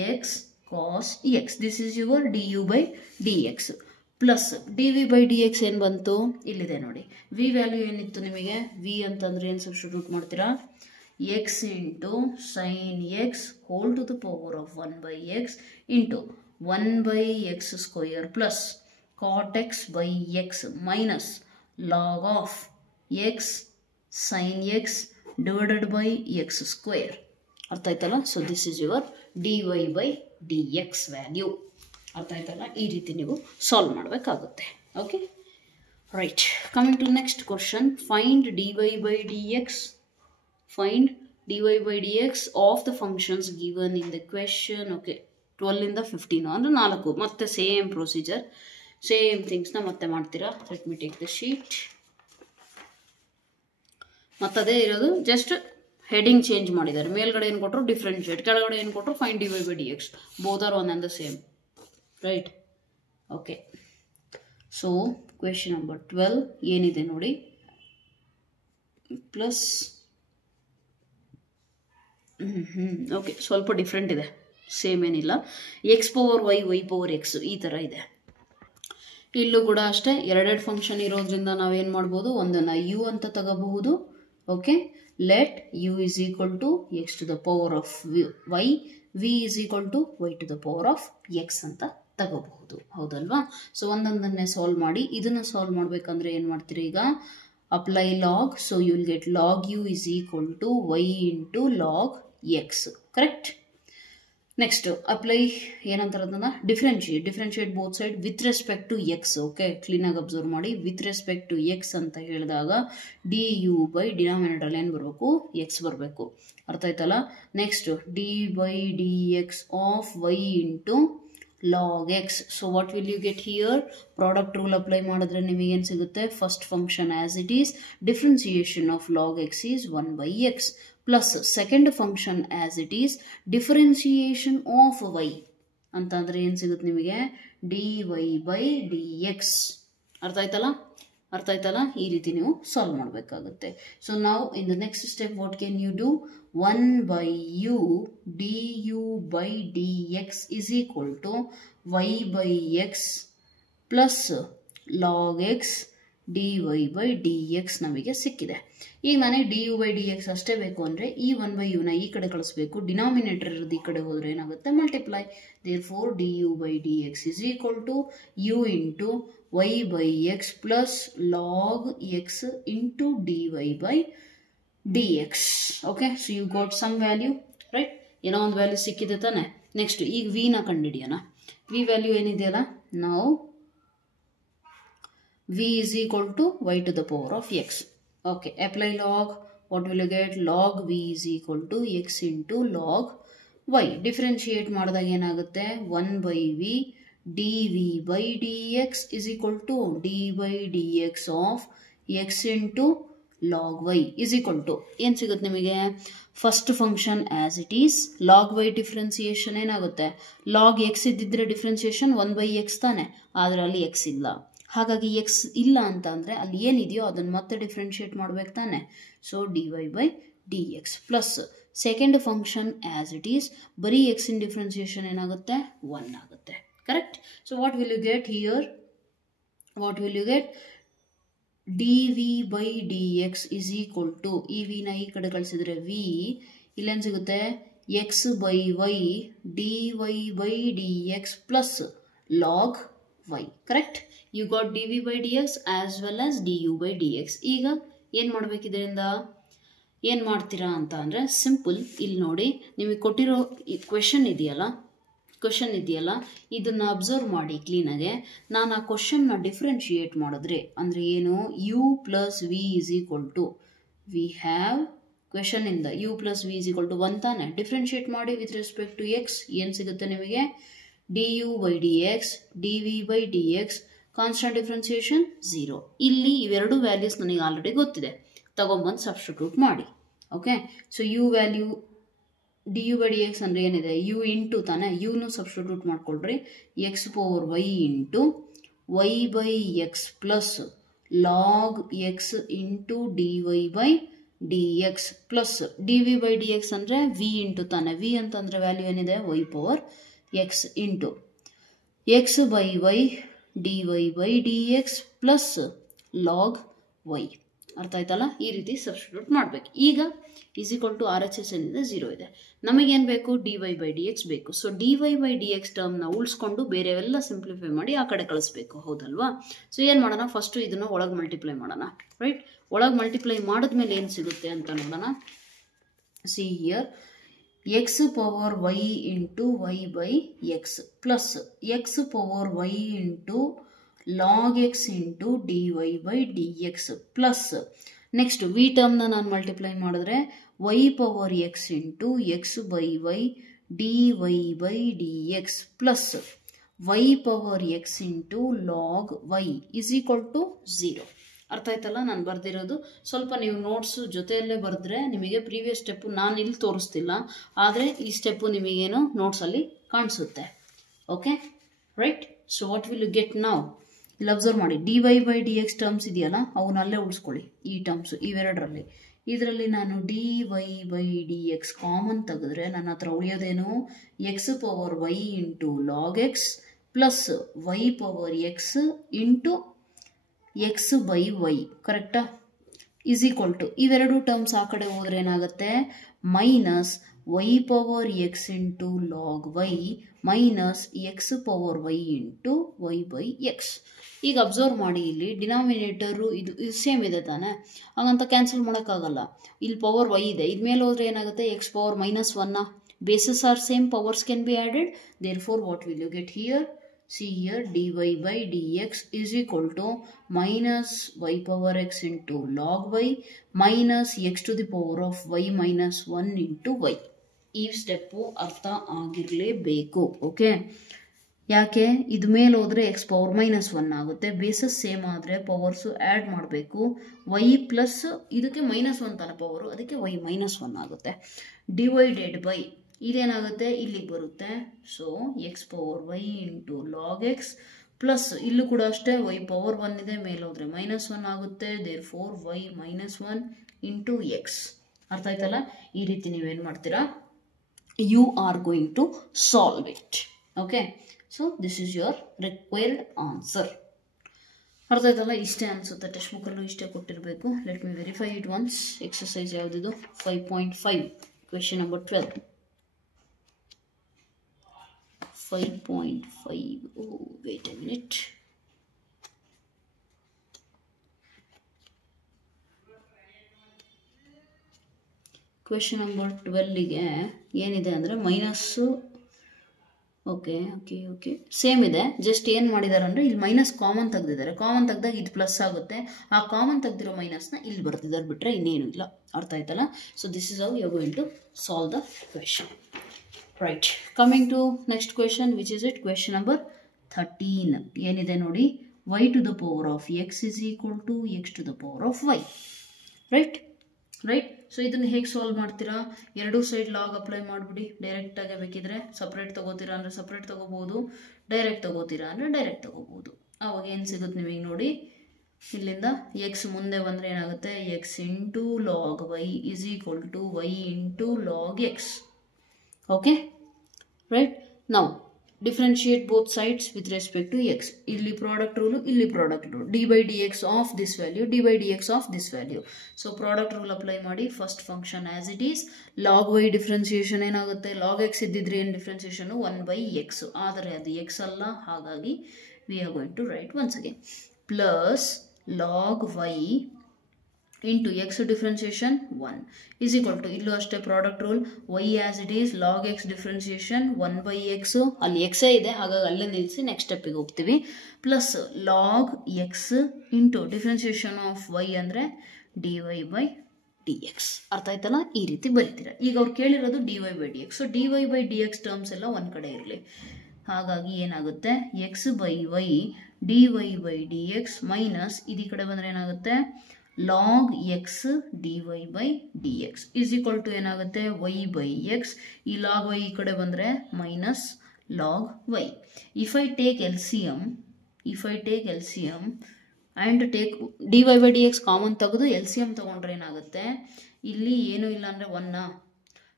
x cos x. This is your d u by d x plus d v by d x ಏನು ಬಂತು, ಇಲ್ಲಿದೆ ನೋಡಿ. ವಿ ವ್ಯಾಲ್ಯೂ ಏನಿತ್ತು ನಿಮಗೆ, ವಿ ಅಂತಂದರೆ ಏನು ಸಬ್ಸ್ಟಿಟ್ಯೂಟ್ ಮಾಡ್ತೀರಾ, x into sine x whole to the power of 1/x into 1/x² plus cot x by x minus log of x sine x divided by x². ಅರ್ಥ ಆಯ್ತಲ್ಲ. So this is your d y by d x value. ಅರ್ಥ ಆಯ್ತಲ್ಲ. ಈ ರೀತಿ ನೀವು solve ಮಾಡಬೇಕಾಗುತ್ತೆ. Okay right. Coming to next question. Find d y by d x. Find dy by dx of the functions given in the question. Okay, 12 ಇಂದ 15 ಅಂದರೆ 4. ಮತ್ತೆ same procedure, same ಥಿಂಗ್ಸ್ನ ಮತ್ತೆ ಮಾಡ್ತೀರಾ. Let me take the sheet. ಮತ್ತದೇ ಇರೋದು, just heading change ಮಾಡಿದ್ದಾರೆ. ಮೇಲ್ಗಡೆ ಏನು ಕೊಟ್ಟರು ಡಿಫ್ರೆನ್ಷಿಯೇಟ್, ಕೆಳಗಡೆ ಏನು ಕೊಟ್ಟರು find dy by dx. Both are one and the same, right. Okay, so question number 12 ಏನಿದೆ ನೋಡಿ. ಪ್ಲಸ್ ಓಕೆ, ಸ್ವಲ್ಪ ಡಿಫ್ರೆಂಟ್ ಇದೆ, ಸೇಮ್ ಏನಿಲ್ಲ. X power y, y power x, ಈ ಥರ ಇದೆ. ಇಲ್ಲೂ ಕೂಡ ಅಷ್ಟೇ, ಎರಡೆರಡು ಫಂಕ್ಷನ್ ಇರೋದ್ರಿಂದ ನಾವೇನು ಮಾಡ್ಬೋದು, ಒಂದನ್ನು ಯು ಅಂತ ತಗೋಬಹುದು. Okay, let u is equal to x to the power of y, v is equal to y to the power of x ಅಂತ ತಗೋಬಹುದು. ಹೌದಲ್ವಾ. ಸೊ ಒಂದೊಂದನ್ನೇ ಸಾಲ್ವ್ ಮಾಡಿ. ಇದನ್ನು ಸಾಲ್ವ್ ಮಾಡಬೇಕಂದ್ರೆ ಏನು ಮಾಡ್ತೀರಿ ಈಗ, apply log. So you will get log u is equal to y into log x. Correct. Next, apply ಏನಂತಾರದನ್ನ differentiate both side with respect to x. Okay, ಕ್ಲೀನಾಗಿ ಅಬ್ಸರ್ವ್ ಮಾಡಿ. ವಿತ್ ರೆಸ್ಪೆಕ್ಟ್ ಟು ಎಕ್ಸ್ ಅಂತ ಹೇಳಿದಾಗ D u by denominator ಏನು ಬರಬೇಕು, X ಬರಬೇಕು. ಅರ್ಥ ಆಯ್ತಲ್ಲ. Next d by d x of y into log x. So what will you get here? Product rule apply ಮಾಡಿದ್ರೆ ನಿಮಗೆ ಏನು ಸಿಗುತ್ತೆ, first function as it is, differentiation of log x is 1/x plus second function as it is, differentiation of y ಅಂತಂದ್ರೆ ಏನು ಸಿಗುತ್ತೆ ನಿಮಗೆ, dy by dx. ಅರ್ಥ ಆಯ್ತಲ್ಲ. ಈ ರೀತಿ ನೀವು ಸಾಲ್ವ್ ಮಾಡಬೇಕಾಗುತ್ತೆ. ಸೊ ನಾವು in the next step what can you do, 1/u du by dx is equal to y by x plus log x dy by dx ನಮಗೆ ಸಿಕ್ಕಿದೆ. ಈಗ ನನಗೆ du by dx ಅಷ್ಟೇ ಬೇಕು ಅಂದರೆ ಈ 1/u ನ ಈ ಕಡೆ ಕಳಿಸ್ಬೇಕು. ಡಿನಾಮಿನೇಟರ್ ಇರೋದು ಈ ಕಡೆ ಹೋದರೆ ಏನಾಗುತ್ತೆ, multiply. therefore du by dx is equal to u into y by x plus log x into dy by dx. Okay, so you got some value, right? ಏನೋ ಒಂದು ವ್ಯಾಲ್ಯೂ ಸಿಕ್ಕಿದೆ ತಾನೆ. ನೆಕ್ಸ್ಟ್ ಈಗ ವಿ ನ ಕಂಡುಹಿಡಿಯೋಣ. ವಿ ವ್ಯಾಲ್ಯೂ ಏನಿದೆಯಲ್ಲ, ನಾವು v is equal to y to the power of x. Okay, apply log. What will you get? Log v is equal to x into log y. Differentiate ಮಾಡಿದಾಗ ಏನಾಗುತ್ತೆ, 1/v dv by dx is equal to d by dx of x into log y is equal to ಏನು ಸಿಗುತ್ತೆ ನಿಮಗೆ, first function as it is, log y differentiation ಏನಾಗುತ್ತೆ, log x ಇದ್ದಿದ್ರೆ differentiation 1/x ತಾನೆ, ಆದರೆ ಅಲ್ಲಿ ಎಕ್ಸ್ ಇಲ್ಲ. ಹಾಗಾಗಿ ಎಕ್ಸ್ ಇಲ್ಲ ಅಂತ ಅಂದರೆ ಅಲ್ಲಿ ಏನಿದೆಯೋ ಅದನ್ನು ಮತ್ತೆ ಡಿಫ್ರೆನ್ಶಿಯೇಟ್ ಮಾಡ್ಬೇಕು ತಾನೆ. So dy by dx plus second function as it is, ಬರೀ ಎಕ್ಸ್ ಇನ್ ಡಿಫ್ರೆನ್ಸಿಯೇಷನ್ ಏನಾಗುತ್ತೆ, 1 ಆಗುತ್ತೆ. Correct. So what will you get here, dv by dx is equal to, ಈ ವಿ ನ ಈ ಕಡೆ ಕಳಿಸಿದ್ರೆ ವಿ ಇಲ್ಲೇನು ಸಿಗುತ್ತೆ, x by y dy by dx plus log y. Correct. You got dv by dx as well as du by dx. ಈಗ ಏನು ಮಾಡಬೇಕು, ಇದರಿಂದ ಏನು ಮಾಡ್ತೀರಾ ಅಂತ ಅಂದರೆ ಸಿಂಪಲ್. ಇಲ್ಲಿ ನೋಡಿ, ನಿಮಗೆ ಕೊಟ್ಟಿರೋ ಕ್ವೆಶನ್ ಇದೆಯಲ್ಲ, ಇದನ್ನು ಅಬ್ಸರ್ವ್ ಮಾಡಿ ಕ್ಲೀನಾಗೆ. ನಾನು ಆ ಕ್ವಶನ್ನ ಡಿಫ್ರೆನ್ಶಿಯೇಟ್ ಮಾಡಿದ್ರೆ ಅಂದರೆ ಏನು, u plus v is equal to, we have ಕ್ವೆಶನಿಂದ u plus v is equal to 1 ತಾನೆ. ಡಿಫ್ರೆನ್ಶಿಯೇಟ್ ಮಾಡಿ ವಿತ್ ರೆಸ್ಪೆಕ್ಟ್ ಟು ಎಕ್ಸ್, ಏನು ಸಿಗುತ್ತೆ ನಿಮಗೆ, d u by d x d v by d x, constant differentiation 0. ಇಲ್ಲಿ ಇವೆರಡು values ನನಗೆ already ಗೊತ್ತಿದೆ, ತಗೊಂಬಂದು ಸಬ್ಸ್ಟಿಟ್ಯೂಟ್ ಮಾಡಿ. Okay, so u value d u by d x ಅಂದರೆ ಏನಿದೆ, ಯು ಇಂಟು ತಾನೆ, ಯುನು ಸಬ್ಸ್ಟಿಟ್ಯೂಟ್ ಮಾಡ್ಕೊಳ್ರಿ, x power y into y by x plus log x into d y by d x plus d v by d x ಅಂದರೆ v into ತಾನೆ. V ಅಂತಂದರೆ value ಏನಿದೆ, y power x into x by y dy by dx plus log y. ಅರ್ಥ ಆಯ್ತಲ್ಲ? ಈ ರೀತಿ substitute ಮಾಡಬೇಕು. ಈಗ is equal to R H S ಏನಿದೆ 0 ಇದೆ. ನಮಗೇನು ಬೇಕು? dy by dx ಬೇಕು. ಸೊ dy by dx ಟರ್ಮ್ನ ಉಳಿಸ್ಕೊಂಡು ಬೇರೆವೆಲ್ಲ ಸಿಂಪ್ಲಿಫೈ ಮಾಡಿ ಆ ಕಡೆ ಕಳಿಸ್ಬೇಕು, ಹೌದಲ್ವಾ? ಸೊ ಏನು ಮಾಡೋಣ? ಫಸ್ಟು ಇದನ್ನು ಒಳಗೆ ಮಲ್ಟಿಪ್ಲೈ ಮಾಡೋಣ, ರೈಟ್? ಒಳಗೆ ಮಲ್ಟಿಪ್ಲೈ ಮಾಡಿದ್ಮೇಲೆ ಏನು ಸಿಗುತ್ತೆ ಅಂತ ನೋಡೋಣ. See here x power y into y by x plus x power y into log x into dy by dx plus next we ಟರ್ಮ್ನ ನಾನು ಮಲ್ಟಿಪ್ಲೈ ಮಾಡಿದ್ರೆ y power x into x by y dy by dx plus y power x into log y is equal to 0. ಅರ್ಥ ಆಯ್ತಲ್ಲ ನಾನು ಬರ್ದಿರೋದು? ಸ್ವಲ್ಪ ನೀವು notes ಜೊತೆಯಲ್ಲೇ ಬರೆದ್ರೆ ನಿಮಗೆ ಪ್ರೀವಿಯಸ್ ಸ್ಟೆಪ್ಪು ನಾನು ಇಲ್ಲಿ ತೋರಿಸ್ತಿಲ್ಲ, ಆದರೆ ಈ ಸ್ಟೆಪ್ಪು ನಿಮಗೇನು ನೋಟ್ಸಲ್ಲಿ ಕಾಣಿಸುತ್ತೆ. Okay, right? So what will you get ನಾವು? ಇಲ್ಲಿ ಅಬ್ಸರ್ವ್ ಮಾಡಿ, dy by d x terms ಇದೆಯಲ್ಲ, ಅವನ್ನಲ್ಲೇ ಉಳಿಸ್ಕೊಳ್ಳಿ. ಈ ಟರ್ಮ್ಸು ಇವೆರಡರಲ್ಲಿ, ಇದರಲ್ಲಿ ನಾನು dy by d x common ತೆಗೆದ್ರೆ ನನ್ನ ಹತ್ರ ಉಳಿಯೋದೇನು? X power y into log x plus y power x into x by y, ಕರೆಕ್ಟಾ? ಈಸ್ ಈಕ್ವಲ್ ಟು ಇವೆರಡು ಟರ್ಮ್ಸ್ ಆ ಕಡೆ ಹೋದ್ರೆ ಏನಾಗುತ್ತೆ? Minus y power x into log y minus X power y into y by x. ಈಗ observe ಮಾಡಿ, ಇಲ್ಲಿ ಡಿನಾಮಿನೇಟರು ಇದು ಸೇಮ್ ಇದೆ ತಾನೆ, ಹಾಗಂತ ಕ್ಯಾನ್ಸಲ್ ಮಾಡೋಕ್ಕಾಗಲ್ಲ. ಇಲ್ಲಿ ಪವರ್ ವೈ ಇದೆ, ಇದ್ಮೇಲೆ ಹೋದ್ರೆ ಏನಾಗುತ್ತೆ? X power minus 1. Bases are same, powers can be added. Therefore what will you get here? See here dy by dx is equal to minus y power x into log y minus x to the power of y minus 1 into y. ಈ step ಅರ್ಥ ಆಗಿರಲೇಬೇಕು. Okay, ಯಾಕೆ? ಇದು ಮೇಲೆ ಹೋದರೆ X power minus 1 ಆಗುತ್ತೆ, bases same ಆದರೆ powers add ಮಾಡಬೇಕು. Y plus ಇದಕ್ಕೆ ಮೈನಸ್ 1 ತಾನೆ ಪವರು, ಅದಕ್ಕೆ ವೈ ಮೈನಸ್ 1 ಆಗುತ್ತೆ. ಡಿವೈಡೆಡ್ ಬೈ ಇದೇನಾಗುತ್ತೆ? ಇಲ್ಲಿಗೆ ಬರುತ್ತೆ. So x power y into log x plus ಇಲ್ಲೂ ಕೂಡ ಅಷ್ಟೇ ವೈ ಪವರ್ 1 ಇದೆ, ಮೇಲೆ ಹೋದರೆ ಮೈನಸ್ 1 ಆಗುತ್ತೆ. Therefore y minus 1 into x. ಅರ್ಥ ಆಯ್ತಲ್ಲ? ಈ ರೀತಿ ನೀವೇನು ಮಾಡ್ತೀರಾ? You are going to solve it. Okay, so this is your required answer. ಅರ್ಥ ಆಯ್ತಲ್ಲ? ಇಷ್ಟೇ ಅನಿಸುತ್ತೆ, ಟೆಕ್ಸ್ಟ್ ಬುಕ್ಕಲ್ಲೂ ಇಷ್ಟೇ ಕೊಟ್ಟಿರಬೇಕು. Let me verify it once. Exercise ಯಾವುದಿದು? 5.5 question number 12. 5.5. Oh, wait a minute. Question number 12ಗೆ ಏನಿದೆ ಅಂದರೆ minus. Okay okay okay same ಇದೆ, ಜಸ್ಟ್ ಏನು ಮಾಡಿದ್ದಾರೆ ಅಂದರೆ ಇಲ್ಲಿ ಮೈನಸ್ ಕಾಮನ್ ತೆಗೆದಿದ್ದಾರೆ. ಕಾಮನ್ ತೆಗೆದಾಗ ಇದು ಪ್ಲಸ್ ಆಗುತ್ತೆ, ಆ ಕಾಮನ್ ತೆಗೆದಿರೋ ಮೈನಸ್ನ ಇಲ್ಲಿ ಬರ್ತಿದ್ದಾರೆ, ಬಿಟ್ಟರೆ ಇನ್ನೇನು ಇಲ್ಲ. ಅರ್ಥ ಆಯ್ತಲ್ಲ? So this is how you are going to solve the question. Right, coming to next question, which is it? Question number 13. ಏನಿದೆ ನೋಡಿ, y to the power of x is equal to x to the power of y. Right? Right? So ಇದನ್ನು ಹೇಗೆ solve ಮಾಡ್ತೀರಾ? ಎರಡೂ side log apply ಮಾಡಿಬಿಡಿ. ಡೈರೆಕ್ಟಾಗಿ ಬೇಕಿದ್ರೆ separate ತೊಗೋತೀರಾ ಅಂದರೆ ಸಪ್ರೇಟ್ ತೊಗೋಬೋದು, ಡೈರೆಕ್ಟ್ ತೊಗೋತೀರಾ ಅಂದರೆ ಡೈರೆಕ್ಟ್ ತೊಗೋಬೋದು. ಆವಾಗ ಏನು ಸಿಗುತ್ತೆ ನಿಮಗೆ ನೋಡಿ, ಇಲ್ಲಿಂದ ಎಕ್ಸ್ ಮುಂದೆ ಬಂದರೆ ಏನಾಗುತ್ತೆ? X into log y is equal to y into log x. Okay, right? Now differentiate both sides with respect to x. Illi product rule, illi product rule. D by dx of this value, d by dx of this value. So product rule apply ಮಾಡಿ. First function as it is. Log y differentiation ಏನಾಗುತ್ತೆ? log x ಇದ್ದಿದ್ರೆ ಏನು differentiation? 1 by x. ಆದರೆ ಅದು x ಅಲ್ಲ, ಹಾಗಾಗಿ we are going to write once again. Plus log y into x differentiation 1 is equal to, ಇಲ್ಲೂ ಅಷ್ಟೇ product rule, y as it is log x differentiation 1 by x. ಅಲ್ಲಿ x ಇದೆ, ಹಾಗಾಗಿ ಅಲ್ಲೇ ನಿಲ್ಲಿಸಿ ನೆಕ್ಸ್ಟ್ ಸ್ಟೆಪ್ಪಿಗೆ ಹೋಗ್ತೀವಿ. Plus log x into differentiation of y ಅಂದರೆ dy by dx. ಅರ್ಥ ಆಯ್ತಲ್ಲ? ಈ ರೀತಿ ಬರೀತೀರಾ. ಈಗ ಅವ್ರು ಕೇಳಿರೋದು dy by dx. So dy by dx terms ಎಲ್ಲ ಒಂದು ಕಡೆ ಇರಲಿ, ಹಾಗಾಗಿ ಏನಾಗುತ್ತೆ? x by y dy by dx minus ಇದೀ ಕಡೆ ಬಂದರೆ ಏನಾಗುತ್ತೆ? log x dy by dx is equal to ಏನಾಗುತ್ತೆ? y by x. ಈ log y ಈ ಕಡೆ ಬಂದರೆ minus log y. If I take LCM and take dy by dx common ತೆಗೆದು LCM ತಗೊಂಡ್ರೆ ಏನಾಗುತ್ತೆ? ಇಲ್ಲಿ ಏನೂ ಇಲ್ಲ ಅಂದರೆ 1.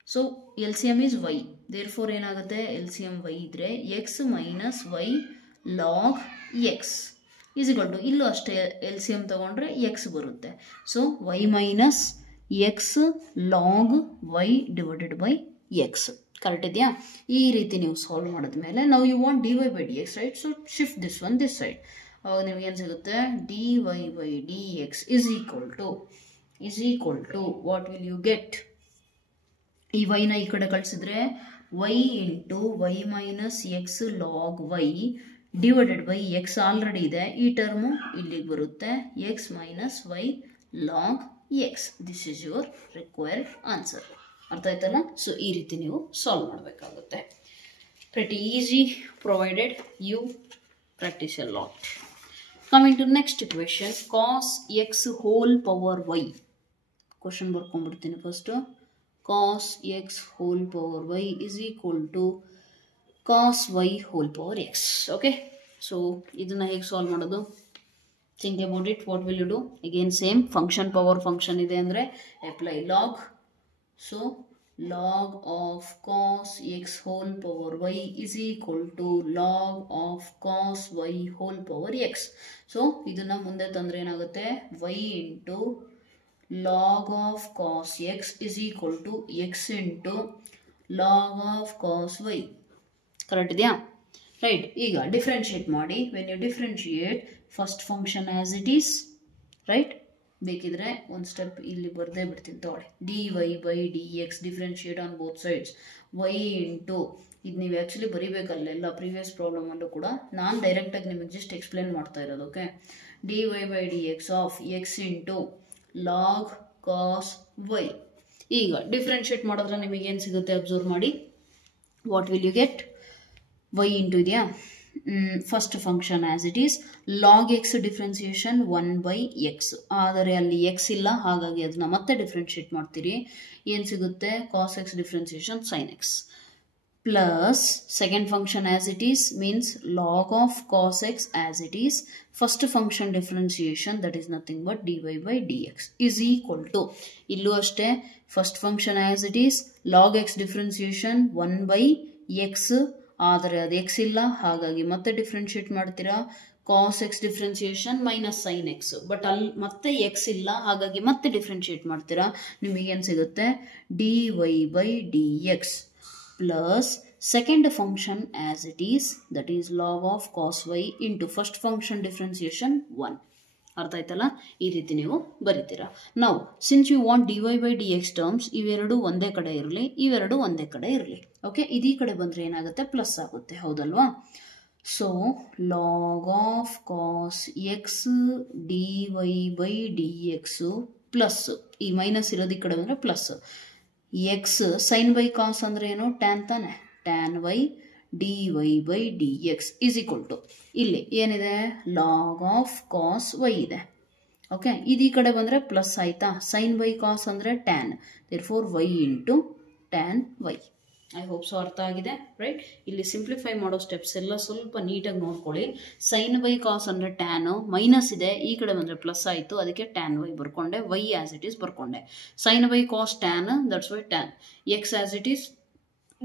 So LCM is y. Therefore ಏನಾಗುತ್ತೆ? LCM y ಇದ್ರೆ x minus y log x is equal to ಇಲ್ಲೂ ಅಷ್ಟೇ ಎಲ್ ಸಿ ಎಮ್ ತೊಗೊಂಡ್ರೆ ಎಕ್ಸ್ ಬರುತ್ತೆ. So y minus x log y divided by x. Correct ಇದೆಯಾ? ಈ ರೀತಿ ನೀವು ಸಾಲ್ವ್ ಮಾಡಿದ್ಮೇಲೆ ನಾವು you want d y by d x right. So shift this one this side. ಅವಾಗ ನಿಮ್ಗೆ ಏನು ಸಿಗುತ್ತೆ? D y by d x is equal to what will you get? ಈ ವೈನ ಈ ಕಡೆ ಕಳಿಸಿದ್ರೆ y into y minus x log y divided by x already ಇದೆ, ಈ ಟರ್ಮು ಇಲ್ಲಿಗೆ ಬರುತ್ತೆ, x minus y log x. This is your required answer. ಅರ್ಥ ಆಯ್ತಲ್ಲ? ಸೊ ಈ ರೀತಿ ನೀವು ಸಾಲ್ವ್ ಮಾಡಬೇಕಾಗುತ್ತೆ. Pretty easy provided you practice a lot. Coming to next equation, cos x whole power y. Question ಬರ್ಕೊಂಡ್ಬಿಡ್ತೀನಿ first. cos x whole power y is equal to cos y whole power x. Okay, so ಇದನ್ನ ಹೇಗೆ solve ಮಾಡೋದು? think about it. What will you do? Again same function power function ಇದೆ ಅಂದರೆ apply log. So log of cos x whole power y is equal to log of cos y whole power x. So ಇದನ್ನ ಮುಂದೆ ತಂದ್ರೆ ಏನಾಗುತ್ತೆ? y into log of cos x is equal to x into log of cos y. Correct ಇದೆಯಾ? Right. ಈಗ differentiate ಮಾಡಿ. When you differentiate first function as it is, right? ಬೇಕಿದ್ರೆ ಒಂದು step ಇಲ್ಲಿ ಬರ್ದೇ ಬಿಡ್ತೀನಿ ತಗೊಳ್ಳಿ. D y by d x differentiate on both sides. Y into ಇದು ನೀವು ಆ್ಯಕ್ಚುಲಿ ಬರೀಬೇಕಲ್ಲೆಲ್ಲ ಪ್ರೀವಿಯಸ್ ಪ್ರಾಬ್ಲಮಲ್ಲೂ ಕೂಡ ನಾನು ಡೈರೆಕ್ಟಾಗಿ ನಿಮಗೆ ಜಸ್ಟ್ ಎಕ್ಸ್ಪ್ಲೇನ್ ಮಾಡ್ತಾ ಇರೋದು. Okay, d y by d x of x into log cos y. ಈಗ ಡಿಫ್ರೆನ್ಷಿಯೇಟ್ ಮಾಡಿದ್ರೆ ನಿಮಗೆ ಏನು ಸಿಗುತ್ತೆ ಅಬ್ಸರ್ವ್ ಮಾಡಿ. What will you get? Y into ಇದೆಯಾ first function as it is, log x differentiation 1 by x. ಆದರೆ ಅಲ್ಲಿ ಎಕ್ಸ್ ಇಲ್ಲ, ಹಾಗಾಗಿ ಅದನ್ನ ಮತ್ತೆ ಡಿಫ್ರೆನ್ಷಿಯೇಟ್ ಮಾಡ್ತೀರಿ. ಏನು ಸಿಗುತ್ತೆ? Cos x differentiation sine x plus second function as it is means log of cos x as it is, first function differentiation that is nothing but dy by dx is equal to, illu ashte first function as it is, log x differentiation 1 by x, ಆದರೆ ಅದು x ಇಲ್ಲ, ಹಾಗಾಗಿ ಮತ್ತೆ differentiate ಮಾಡ್ತೀರಾ. cos x differentiation minus sin x, but ಅಲ್ಲಿ ಮತ್ತೆ x ಇಲ್ಲ, ಹಾಗಾಗಿ ಮತ್ತೆ ಡಿಫ್ರೆನ್ಷಿಯೇಟ್ ಮಾಡ್ತೀರಾ. ನಿಮಗೇನು ಸಿಗುತ್ತೆ? dy by dx plus second function as it is, that is log of cos y into first function differentiation 1. ಅರ್ಥ ಆಯ್ತಲ್ಲ? ಈ ರೀತಿ ನೀವು ಬರೀತೀರಾ. ನಾವು since you want dy by dx terms, ಇವೆರಡು ಒಂದೇ ಕಡೆ ಇರಲಿ, ಇವೆರಡು ಒಂದೇ ಕಡೆ ಇರಲಿ. ಓಕೆ, ಇದೀ ಕಡೆ ಬಂದರೆ ಏನಾಗುತ್ತೆ? ಪ್ಲಸ್ ಆಗುತ್ತೆ, ಹೌದಲ್ವಾ? So log of cos x dy by dx plus, ಈ ಮೈನಸ್ ಇರೋದು ಈ ಕಡೆ ಬಂದರೆ plus. X sine by cos ಅಂದರೆ ಏನು? ಟ್ಯಾನ್ ತಾನೆ. Tan y d y by d x is equal to, ಇಲ್ಲಿ ಏನಿದೆ? ಲಾಗ್ ಆಫ್ ಕಾಸ್ ವೈ ಇದೆ. ಓಕೆ, ಇದು ಈ ಕಡೆ ಬಂದರೆ ಪ್ಲಸ್ ಆಯಿತಾ? ಸೈನ್ ಬೈ ಕಾಸ್ ಅಂದರೆ tan, therefore y into tan y. I hope so ಅರ್ಥ ಆಗಿದೆ, ರೈಟ್? ಇಲ್ಲಿ ಸಿಂಪ್ಲಿಫೈ ಮಾಡೋ ಸ್ಟೆಪ್ಸ್ ಎಲ್ಲ ಸ್ವಲ್ಪ ನೀಟಾಗಿ ನೋಡ್ಕೊಳ್ಳಿ. ಸೈನ್ ಬೈ ಕಾಸ್ ಅಂದರೆ ಟ್ಯಾನು, ಮೈನಸ್ ಇದೆ, ಈ ಕಡೆ ಬಂದರೆ ಪ್ಲಸ್ ಆಯಿತು, ಅದಕ್ಕೆ ಟ್ಯಾನ್ ವೈ ಬರ್ಕೊಂಡೆ, ವೈ ಆ್ಯಸ್ ಇಟ್ ಈಸ್ ಬರ್ಕೊಂಡೆ. Sine by cos tan, that's y tan. X as it is,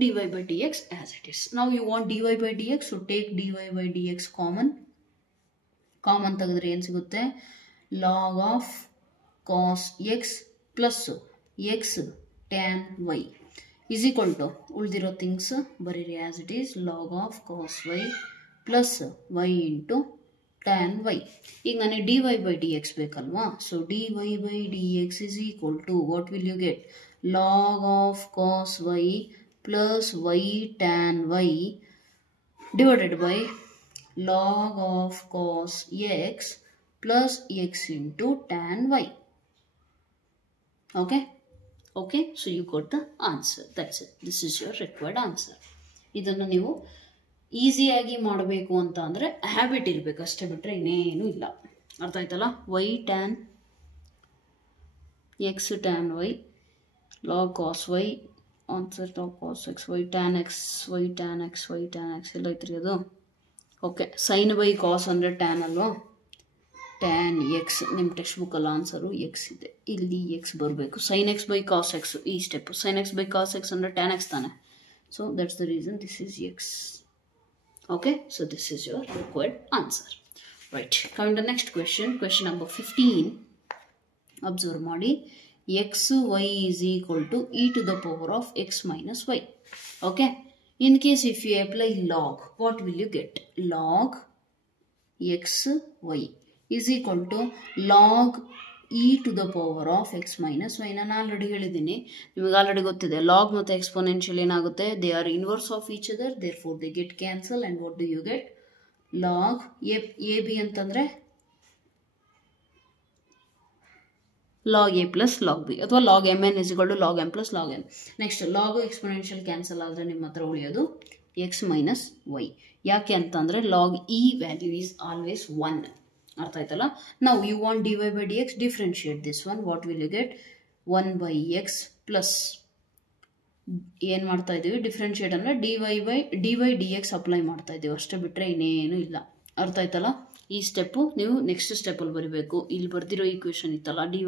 dy by dx as it is. Now you want dy by dx, so take dy by dx common. Common ತೆಗೆದ್ರೆ ಏನು ಸಿಗುತ್ತೆ? log of cos x plus x tan y is equal to, ಉಳಿದಿರೋ things ಬರೀರಿ as it is, log of cos y plus y into tan y. ಈಗ ನನಗೆ dy by dx ಬೇಕಲ್ವಾ? So dy by dx is equal to, what will you get? log of cos y plus y tan y divided by log of cos x plus x into tan y. Okay? Okay, so you got the answer. That's it. This is your required answer. ಇದನ್ನು ನೀವು ಈಸಿಯಾಗಿ ಮಾಡಬೇಕು ಅಂತ ಅಂದರೆ habit ಇರಬೇಕು ಅಷ್ಟೇ, ಬಿಟ್ಟರೆ ಇನ್ನೇನು ಇಲ್ಲ. ಅರ್ಥ ಆಯ್ತಲ್ಲ? Y tan x tan y log cos y answer log cos x y tan x y tan x y tan x ಎಲ್ಲ ಐತ್ರಿ ಅದು. ಓಕೆ, ಸೈನ್ ಬೈ ಕಾಸ್ ಅಂದರೆ ಟ್ಯಾನ್ ಅಲ್ವಾ? ಟ್ಯಾನ್ ಎಕ್ಸ್ ನಿಮ್ಮ ಟೆಕ್ಸ್ಟ್ ಬುಕ್ಕಲ್ಲಿ ಆನ್ಸರು ಎಕ್ಸ್ ಇದೆ, ಇಲ್ಲಿ x ಬರಬೇಕು. Sine x by cos x ಈ step. Sine x by cos x ಅಂದರೆ ಟ್ಯಾನ್ ಎಕ್ಸ್ ತಾನೆ. So that's the reason this is x. Okay, so this is your required answer. Right, coming to the next question, question number 15. Observe ಮಾಡಿ, xy is equal to e to the power of x minus y. Okay, in case if you apply log, what will you get? Log xy is equal to log e to the power of x minus y. ನಾನು already ಹೇಳಿದ್ದೀನಿ, ನಿಮಗೆ already ಗೊತ್ತಿದೆ, log ಮತ್ತು exponential ಏನಾಗುತ್ತೆ, they are inverse of each other, therefore they get cancel. And what do you get? Log a b ಅಂತಂದರೆ log a plus log b, ಅಥವಾ log mn is equal to log m plus log n. Next log exponential cancel ಆದರೆ ನಿಮ್ಮ ಹತ್ರ ಉಳಿಯೋದು x minus y. ಯಾಕೆ ಅಂತಂದರೆ log e value is always 1. ಅರ್ಥ ಆಯ್ತಲ್ಲ? ನಾವು you want dy by dx, differentiate this one. What will you get? 1 by x plus ಏನು ಮಾಡ್ತಾ ಇದ್ದೀವಿ? ಡಿಫ್ರೆನ್ಷಿಯೇಟ್ ಅಂದರೆ dy dx ಅಪ್ಲೈ ಮಾಡ್ತಾ ಇದ್ದೀವಿ ಅಷ್ಟೇ, ಬಿಟ್ಟರೆ ಇನ್ನೇನು ಇಲ್ಲ. ಅರ್ಥ ಆಯ್ತಲ್ಲ? ಈ ಸ್ಟೆಪ್ಪು ನೀವು ನೆಕ್ಸ್ಟ್ ಸ್ಟೆಪ್ಪಲ್ಲಿ ಬರೀಬೇಕು. ಇಲ್ಲಿ ಬರ್ದಿರೋ ಈಕ್ವೇಷನ್ ಇತ್ತಲ್ಲ, dy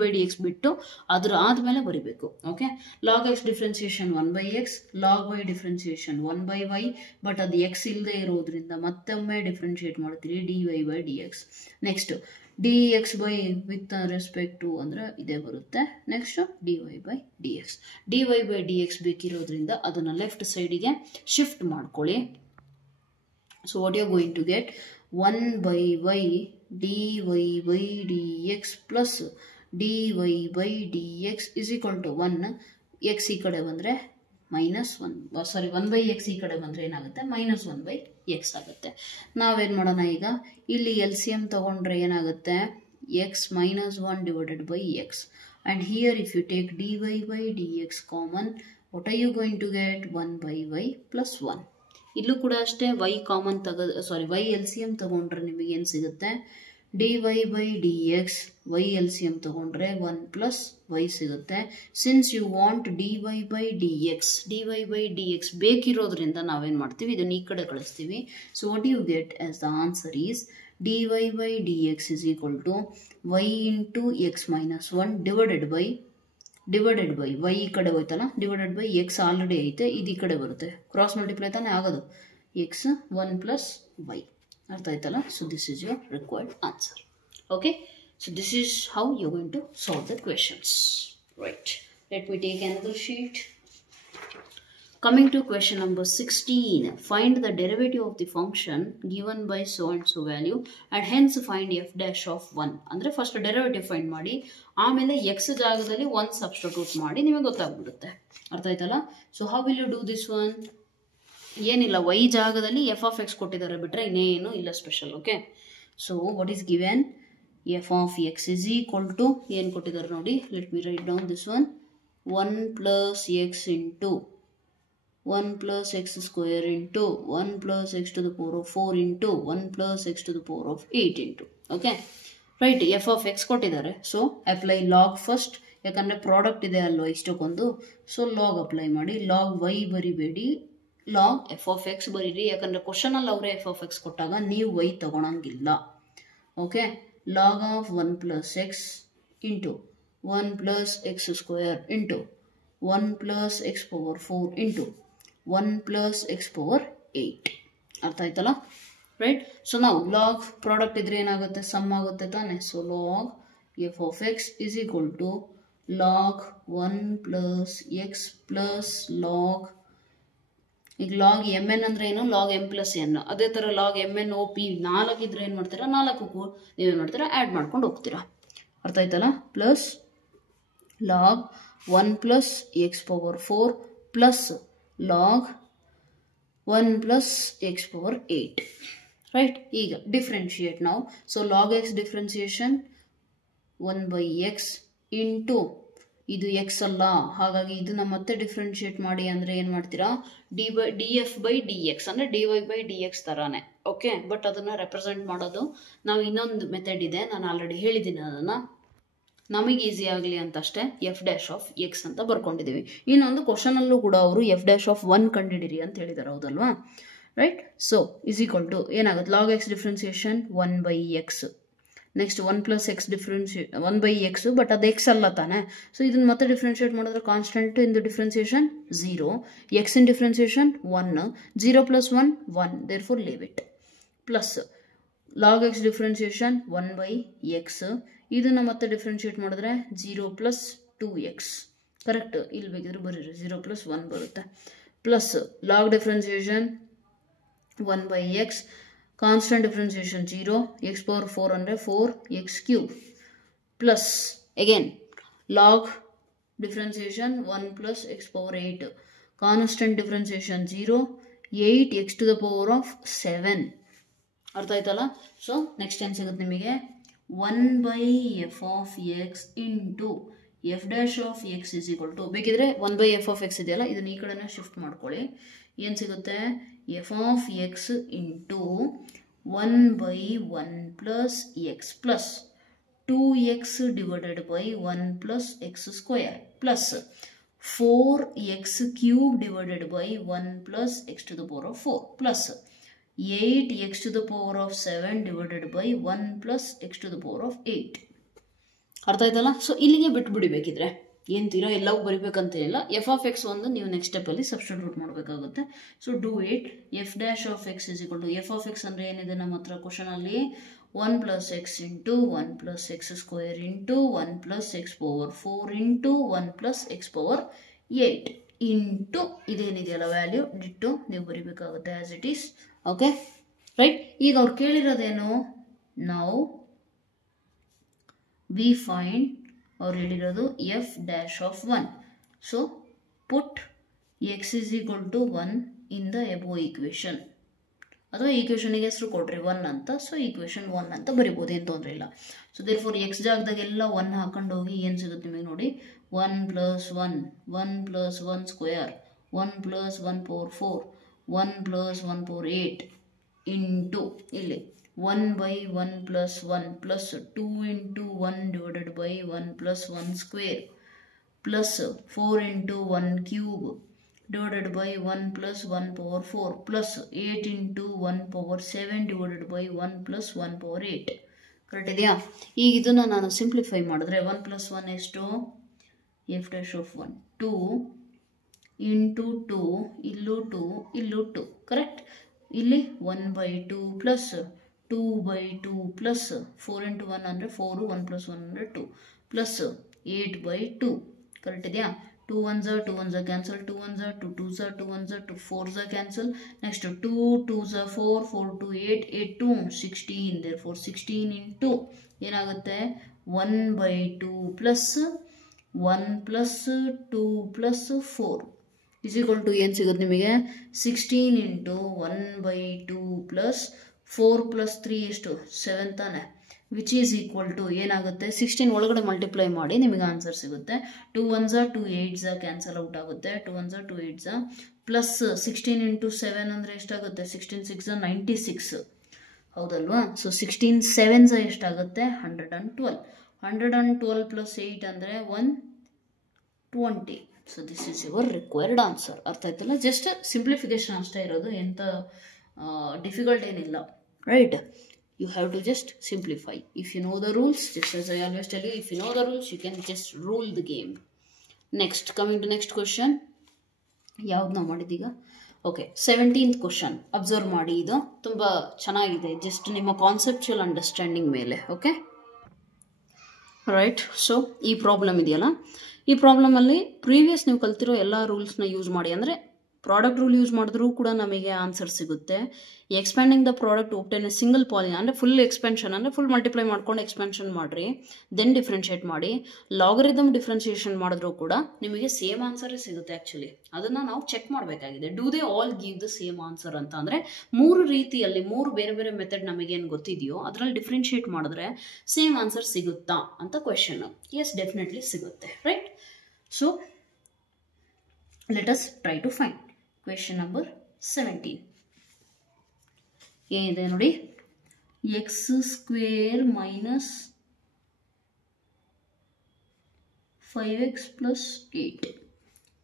by dx ಬಿಟ್ಟು ಅದ್ರ ಆದಮೇಲೆ ಬರೀಬೇಕು. Okay, log x differentiation 1 by x, log y differentiation 1 by y, but ಅದು ಎಕ್ಸ್ ಇಲ್ಲದೆ ಇರೋದ್ರಿಂದ ಮತ್ತೊಮ್ಮೆ ಡಿಫ್ರೆನ್ಷಿಯೇಟ್ ಮಾಡ್ತೀರಿ dy by dx. Next dx by with respect to ಅಂದರೆ ಇದೇ ಬರುತ್ತೆ. Next dy by dx. dy by dx ಬೇಕಿರೋದ್ರಿಂದ ಅದನ್ನು ಲೆಫ್ಟ್ ಸೈಡಿಗೆ ಶಿಫ್ಟ್ ಮಾಡ್ಕೊಳ್ಳಿ. So what you are going to get? 1 by y dy by dx plus dy by dx is equal to 1. x ಈ ಕಡೆ ಬಂದರೆ ಮೈನಸ್ 1, ಸಾರಿ 1 by x ಈ ಕಡೆ ಬಂದರೆ ಏನಾಗುತ್ತೆ? ಮೈನಸ್ 1 by x ಆಗುತ್ತೆ. ನಾವೇನು ಮಾಡೋಣ ಈಗ? ಇಲ್ಲಿ ಎಲ್ ಸಿ ಎಮ್ ತೊಗೊಂಡ್ರೆ ಏನಾಗುತ್ತೆ? x minus 1 divided by x. And here if you take dy by dx common, what are you going to get? 1 by y plus 1. ಇಲ್ಲೂ ಕೂಡ ಅಷ್ಟೇ, y common y L C M ತೊಗೊಂಡ್ರೆ ನಿಮಗೆ ಏನು ಸಿಗುತ್ತೆ? dy by dx, y L C M ತೊಗೊಂಡ್ರೆ 1 plus y ಸಿಗುತ್ತೆ. Since you want dy by dx ಬೇಕಿರೋದ್ರಿಂದ ನಾವೇನು ಮಾಡ್ತೀವಿ? ಇದನ್ನು ಈ ಕಡೆ ಕಳಿಸ್ತೀವಿ. So what you get as the answer is dy by dx is equal to y into x minus 1 divided by y ಈ ಕಡೆ ಹೋಯ್ತಲ್ಲ, ಡಿವೈಡೆಡ್ ಬೈ ಎಕ್ಸ್ ಆಲ್ರೆಡಿ ಐತೆ, ಇದು ಈ ಕಡೆ ಬರುತ್ತೆ, ಕ್ರಾಸ್ ಮಲ್ಟಿಪ್ಲೈ ತಾನೇ ಆಗೋದು, ಎಕ್ಸ್ 1 ಪ್ಲಸ್ ವೈ. ಅರ್ಥ ಆಯ್ತಲ್ಲ? So this is your required answer. Okay, so this is how you going to solve the questions. Right, let me take another sheet. Coming to question number 16, find the derivative of the function given by so and so value and hence find f dash of 1. ಅಂದರೆ first derivative find ಮಾಡಿ, ಆಮೇಲೆ X ಜಾಗದಲ್ಲಿ 1 substitute ಮಾಡಿ, ನಿಮಗೆ ಗೊತ್ತಾಗ್ಬಿಡುತ್ತೆ. ಅರ್ಥ ಆಯ್ತಲ್ಲ? So how will you do this one? ಏನಿಲ್ಲ, y ಜಾಗದಲ್ಲಿ ಎಫ್ ಆಫ್ ಎಕ್ಸ್ ಕೊಟ್ಟಿದ್ದಾರೆ ಬಿಟ್ಟರೆ ಇನ್ನೇನು ಇಲ್ಲ special. Okay, so what is given? F of x is equal to ಏನು ಕೊಟ್ಟಿದ್ದಾರೆ ನೋಡಿ, let me write down this one. 1 plus x into 1 plus x square into 1 plus x to the power of 4 into 1 plus x to the power of 8 into. Okay, right, f of x ಕೊಟ್ಟಿದ್ದಾರೆ. So apply log first, ಯಾಕಂದರೆ product ಇದೆ ಅಲ್ವಾ ಇಷ್ಟಕ್ಕೊಂದು. So log apply ಮಾಡಿ. Log y ಬರಿಬೇಡಿ, log f of x ಬರೀರಿ, ಯಾಕಂದರೆ ಕ್ವಶನಲ್ಲಿ ಅವರೇ ಎಫ್ ಆಫ್ ಎಕ್ಸ್ ಕೊಟ್ಟಾಗ ನೀವು y ತಗೊಳಂಗಿಲ್ಲ. Okay, log of 1 plus x into 1 plus x square into 1 plus x power 4 into 1 plus x power 8. ಅರ್ಥ ಆಯ್ತಲ್ಲ? ರೈಟ್, ಸೊ ನಾವು ಲಾಗ್ ಪ್ರಾಡಕ್ಟ್ ಇದ್ರೆ ಏನಾಗುತ್ತೆ? ಸಮ್ ಆಗುತ್ತೆ ತಾನೆ. So log f of x is equal to log 1 plus x plus log, ಈಗ log m n ಅಂದರೆ ಏನು? Log m plus n. ಅದೇ ಥರ log m n o p 4 ಇದ್ರೆ ಏನು ಮಾಡ್ತೀರಾ? 4ಕ್ಕೂ ನೀವೇನು ಮಾಡ್ತೀರಾ? ಆ್ಯಡ್ ಮಾಡ್ಕೊಂಡು ಹೋಗ್ತೀರಾ. ಅರ್ಥ ಆಯ್ತಲ್ಲ? Plus log 1 plus x power 4 plus log 1 plus x power 8. Right, ಈಗ ಡಿಫ್ರೆನ್ಷಿಯೇಟ್ ನಾವು. So log x differentiation 1 by x into ಇದು ಎಕ್ಸ್ ಅಲ್ಲ, ಹಾಗಾಗಿ ಇದನ್ನ ಮತ್ತೆ ಡಿಫ್ರೆನ್ಷಿಯೇಟ್ ಮಾಡಿ ಅಂದರೆ ಏನು ಮಾಡ್ತೀರಾ? D f by d x ಅಂದರೆ d y by d x ಥರಾನೇ. ಓಕೆ, ಬಟ್ ಅದನ್ನು ರೆಪ್ರೆಸೆಂಟ್ ಮಾಡೋದು ನಾವು ಇನ್ನೊಂದು ಮೆಥಡ್ ಇದೆ, ನಾನು ಆಲ್ರೆಡಿ ಹೇಳಿದ್ದೀನಿ ಅದನ್ನು. ನಮಗೆ ಈಸಿ ಆಗಲಿ ಅಂತಷ್ಟೇ ಎಫ್ ಡ್ಯಾಶ್ ಆಫ್ ಎಕ್ಸ್ ಅಂತ ಬರ್ಕೊಂಡಿದ್ದೀವಿ. ಇನ್ನೊಂದು ಕ್ವಶನಲ್ಲೂ ಕೂಡ ಅವರು ಎಫ್ ಡ್ಯಾಶ್ ಆಫ್ 1 ಕಂಡಿಡಿರಿ ಅಂತ ಹೇಳಿದ್ದಾರೆ, ಹೌದಲ್ವಾ? Right, so is equal to ಏನಾಗುತ್ತೆ? Log x differentiation 1 by x next 1 plus x differentiate 1/x, but ಅದು ಎಕ್ಸ್ ಅಲ್ಲ ತಾನೆ. ಸೊ ಇದನ್ನು ಮತ್ತೆ ಡಿಫ್ರೆನ್ಶಿಯೇಟ್ ಮಾಡಿದ್ರೆ constant in the differentiation 0, x in differentiation 1, 0 + 1 1, therefore leave it. Plus log x differentiation 1/x, ಇದನ್ನು ಮತ್ತೆ differentiate ಮಾಡಿದ್ರೆ 0 + 2x, ಕರೆಕ್ಟ್. ಇಲ್ಲಿ ಬೇಕಿದ್ರೆ ಬರೀರಿ 0 + 1 ಬರುತ್ತೆ. Plus log differentiation 1/x, constant differentiation 0, x⁴ ಅಂದರೆ 4x³ plus again log differentiation 1 + x⁴, constant differentiation 0, 8x⁴7. ಅರ್ಥ ಆಯ್ತಲ್ಲ. ಸೊ ನೆಕ್ಸ್ಟ್ ಏನು ಸಿಗುತ್ತೆ ನಿಮಗೆ 1/f(x) ಇಂಟು f' (x) ಬೇಕಿದ್ರೆ 1/f(x) ಇದೆಯಲ್ಲ, ಇದನ್ನ ಈ ಕಡೆನೇ ಶಿಫ್ಟ್ ಮಾಡ್ಕೊಳ್ಳಿ. ಏನು ಸಿಗುತ್ತೆ? f(x) into 1/1 + x plus 2x divided by 1 + x² plus 4x³ divided by 1 + x⁴ plus 8x⁴7 divided by 1 + x⁴8. ಅರ್ಥ ಆಯ್ತಲ್ಲ. ಸೊ ಇಲ್ಲಿಗೆ ಬಿಟ್ಬಿಡಿ, ಬೇಕಿದ್ರೆ ಏನ್ತೀರಾ ಎಲ್ಲವೂ ಬರಿಬೇಕಂತೇನಿಲ್ಲ. f(x) ಒಂದು ನೀವು ನೆಕ್ಸ್ಟ್ ಸ್ಟೆಪ್ಪಲ್ಲಿ ಸಬ್ಸ್ಟಿಟ್ಯೂಟ್ ಮಾಡಬೇಕಾಗುತ್ತೆ. So do it. f'(x) f(x) ಅಂದರೆ ಏನಿದೆ ನಮ್ಮ ಹತ್ರ ಕ್ವಶನಲ್ಲಿ? 1 + x into 1 + x² into 1 + x⁴ into 1 + x⁴8 into ಇದೇನಿದೆಯಲ್ಲ ವ್ಯಾಲ್ಯೂ ಡಿಟ್ಟು ನೀವು ಬರಿಬೇಕಾಗುತ್ತೆ as it is. Okay right. ಈಗ ಅವ್ರು ಕೇಳಿರೋದೇನು? ನಾವು ವಿ ಫೈಂಡ್, ಅವ್ರು ಹೇಳಿರೋದು f'(1). So put x = 1 in the above equation, ಅಥವಾ ಈಕ್ವೇಷನ್ಗೆ ಹೆಸರು ಕೊಡ್ರಿ 1 ಅಂತ. ಸೊ ಈಕ್ವೇಷನ್ 1 ಅಂತ ಬರಿಬೋದು, ಏನು ತೊಂದರೆ ಇಲ್ಲ. ಸೊ ದೇರ್ಫೋರ್ ಎಕ್ಸ್ ಜಾಗದಾಗೆಲ್ಲ 1 ಹಾಕೊಂಡು ಹೋಗಿ ಏನು ಸಿಗುತ್ತೆ ನಿಮಗೆ ನೋಡಿ? 1 + 1, 1 + 1², 1 + 1⁴, 1 + 1⁴8 ಇಂಟು ಇಲ್ಲಿ 1/1 + 1 plus 2 into 1 divided by 1 + 1² plus 4 into 1³ divided by 1 + 1⁴ plus 8 into 1⁴7 divided by 1 + 1⁴8. Correct ಇದೆಯಾ? ಈಗ ಇದನ್ನು ನಾನು ಸಿಂಪ್ಲಿಫೈ ಮಾಡಿದ್ರೆ 1 + 1 ಎಷ್ಟು? f'(1) 2 ಇಂಟು 2, ಇಲ್ಲೂ 2, ಇಲ್ಲೂ 2, ಕರೆಕ್ಟ್. ಇಲ್ಲಿ 1/2 ಪ್ಲಸ್ 2/2 ಪ್ಲಸ್ 4 ಇಂಟು 1 ಅಂದರೆ 4, 1 + 1 ಅಂದರೆ 2 ಪ್ಲಸ್ 8/2. ಕರೆಕ್ಟ್ ಇದೆಯಾ? 2 1s 2 1s cancel, 2 1s 2 2s 2 1s 2 4s cancel. Next 2 2s 4, 4 2 8, 8 2 16, therefore 16 into ಏನಾಗುತ್ತೆ? 1/2 ಪ್ಲಸ್ 1 ಪ್ಲಸ್ 2 ಪ್ಲಸ್ 4 = ಏನು ಸಿಗುತ್ತೆ ನಿಮಗೆ? 16 ಇಂಟು 1/2 ಪ್ಲಸ್ 4 ಪ್ಲಸ್ 3 ಎಷ್ಟು? 7 ತಾನೆ, ವಿಚ್ ಈಸ್ ಈಕ್ವಲ್ ಟು ಏನಾಗುತ್ತೆ? 16 ಒಳಗಡೆ ಮಲ್ಟಿಪ್ಲೈ ಮಾಡಿ ನಿಮಗೆ ಆನ್ಸರ್ ಸಿಗುತ್ತೆ. 2 1s 2 8s ಕ್ಯಾನ್ಸಲ್ ಔಟ್ ಆಗುತ್ತೆ, 2 1s 2 8s ಪ್ಲಸ್ 16 ಇಂಟು 7 ಅಂದರೆ ಎಷ್ಟಾಗುತ್ತೆ? 16 6 96, ಹೌದಲ್ವಾ? ಸೊ 16 7s ಎಷ್ಟಾಗುತ್ತೆ? 112. 112 ಪ್ಲಸ್ 8 ಅಂದರೆ 120. So this is your required answer. ಅರ್ಥ ಆಯ್ತಲ್ಲ? ಜಸ್ಟ್ ಸಿಂಪ್ಲಿಫಿಕೇಶನ್ ಅಷ್ಟೇ ಇರೋದು, ಎಂಥ ಡಿಫಿಕಲ್ಟ್ ಏನಿಲ್ಲ. Right? You have to just simplify. If you know the rules, just as I always tell you, if you know the rules, you can just rule the game. Next, coming to next question. ಯಾವ್ದು ನಾವು ಮಾಡಿದೀಗ? Okay, 17th question observe ಮಾಡಿ. ಇದು ತುಂಬ ಚೆನ್ನಾಗಿದೆ, just ನಿಮ್ಮ conceptual understanding ಮೇಲೆ. Okay right. So ಈ problem ಇದೆಯಲ್ಲ, ಈ ಪ್ರಾಬ್ಲಮಲ್ಲಿ ಪ್ರೀವಿಯಸ್ ನೀವು ಕಲ್ತಿರೋ ಎಲ್ಲ ರೂಲ್ಸ್ನ ಯೂಸ್ ಮಾಡಿ, ಅಂದರೆ ಪ್ರಾಡಕ್ಟ್ ರೂಲ್ ಯೂಸ್ ಮಾಡಿದ್ರೂ ಕೂಡ ನಮಗೆ ಆನ್ಸರ್ ಸಿಗುತ್ತೆ. Expanding the product obtain a single polynomial, ಅಂದರೆ ಫುಲ್ ಎಕ್ಸ್ಪೆನ್ಷನ್ ಅಂದರೆ ಫುಲ್ ಮಲ್ಟಿಪ್ಲೈ ಮಾಡ್ಕೊಂಡು ಎಕ್ಸ್ಪೆನ್ಷನ್ ಮಾಡಿರಿ, ದೆನ್ ಡಿಫ್ರೆನ್ಷಿಯೇಟ್ ಮಾಡಿ. ಲಾಗರಿದಮ್ ಡಿಫ್ರೆನ್ಷಿಯೇಷನ್ ಮಾಡಿದ್ರೂ ಕೂಡ ನಿಮಗೆ ಸೇಮ್ ಆನ್ಸರೇ ಸಿಗುತ್ತೆ. ಆ್ಯಕ್ಚುಲಿ ಅದನ್ನು ನಾವು ಚೆಕ್ ಮಾಡಬೇಕಾಗಿದೆ. Do they all give the same answer ಅಂತ. ಅಂದರೆ 3 ರೀತಿಯಲ್ಲಿ 3 ಬೇರೆ ಬೇರೆ ಮೆಥಡ್ ನಮಗೇನು ಗೊತ್ತಿದೆಯೋ ಅದರಲ್ಲಿ ಡಿಫ್ರೆನ್ಷಿಯೇಟ್ ಮಾಡಿದ್ರೆ ಸೇಮ್ ಆನ್ಸರ್ ಸಿಗುತ್ತಾ ಅಂತ ಕ್ವೆಶನ್. ಎಸ್, ಡೆಫಿನೆಟ್ಲಿ ಸಿಗುತ್ತೆ. Right? So let us try to find question number 17. ಏನಿದೆ ನೋಡಿ? x² minus 5x plus 8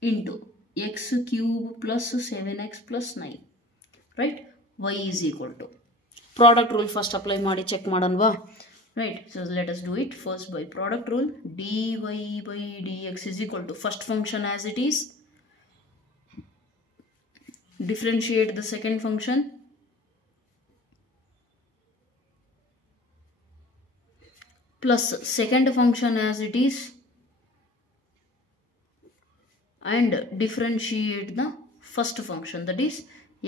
into x³ plus 7x plus 9. Right? y is equal to product rule first apply ಮಾಡಿ check ಮಾಡೋಣವಾ? right? So let us do it first by product rule. dy by dx is equal to first function as it is, differentiate the second function, plus second function as it is, and differentiate the first function, that is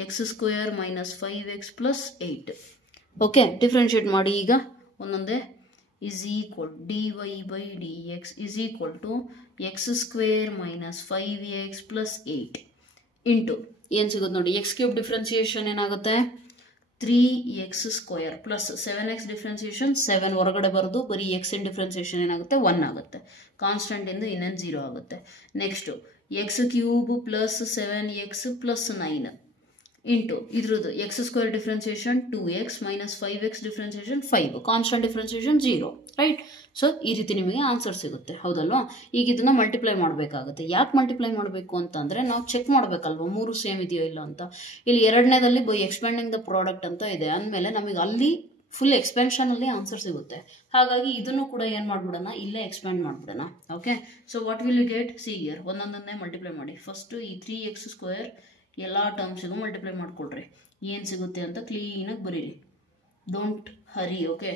x square minus 5x plus 8. okay, differentiate ಮಾಡಿ ಈಗ ಒಂದೊಂದೇ. is equal dy by dx is equal to x square minus 5x plus 8 into ಏನು ಸಿಗುತ್ತೆ ನೋಡಿ, x cube differentiation ಏನಾಗುತ್ತೆ 3x square plus 7x differentiation 7 ಹೊರಗಡೆ ಬರೋದು, ಬರೀ x ಇನ್ ಡಿಫ್ರೆನ್ಸಿಯೇಷನ್ ಏನಾಗುತ್ತೆ 1 ಆಗುತ್ತೆ, ಕಾನ್ಸ್ಟೆಂಟ್ ಇಂದ ಇನ್ನೇನು 0 ಆಗುತ್ತೆ. Next x cube plus 7x plus 9 into ಇದ್ರದ್ದು x square differentiation 2x minus 5x differentiation 5, constant differentiation 0, right? So ಈ ರೀತಿ ನಿಮಗೆ ಆನ್ಸರ್ ಸಿಗುತ್ತೆ, ಹೌದಲ್ವಾ? ಈಗ ಇದನ್ನ ಮಲ್ಟಿಪ್ಲೈ ಮಾಡಬೇಕಾಗುತ್ತೆ. ಯಾಕೆ ಮಲ್ಟಿಪ್ಲೈ ಮಾಡಬೇಕು ಅಂತಂದರೆ ನಾವು ಚೆಕ್ ಮಾಡಬೇಕಲ್ವ 3 ಸೇಮ್ ಇದೆಯೋ ಇಲ್ಲ ಅಂತ. ಇಲ್ಲಿ ಎರಡನೇದಲ್ಲಿ ಬೈ ಎಕ್ಸ್ಪ್ಯಾಂಡಿಂಗ್ ದ ಪ್ರಾಡಕ್ಟ್ ಅಂತ ಇದೆ ಅಂದಮೇಲೆ ನಮಗೆ ಅಲ್ಲಿ ಫುಲ್ ಎಕ್ಸ್ಪೆನ್ಷನಲ್ಲಿ ಆನ್ಸರ್ ಸಿಗುತ್ತೆ. ಹಾಗಾಗಿ ಇದನ್ನು ಕೂಡ ಏನು ಮಾಡಿಬಿಡೋಣ, ಇಲ್ಲೇ ಎಕ್ಸ್ಪ್ಯಾಂಡ್ ಮಾಡಿಬಿಡೋಣ. Okay, so what will you get, see here ಒಂದೊಂದನ್ನೇ ಮಲ್ಟಿಪ್ಲೈ ಮಾಡಿ. ಫಸ್ಟು ಈ 3x ಸ್ಕ್ವೇರ್ ಎಲ್ಲ ಟರ್ಮ್ಸಿಗೂ ಮಲ್ಟಿಪ್ಲೈ ಮಾಡ್ಕೊಳ್ರಿ, ಏನು ಸಿಗುತ್ತೆ ಅಂತ ಕ್ಲೀನಾಗಿ ಬರೀರಿ, don't hurry. Okay,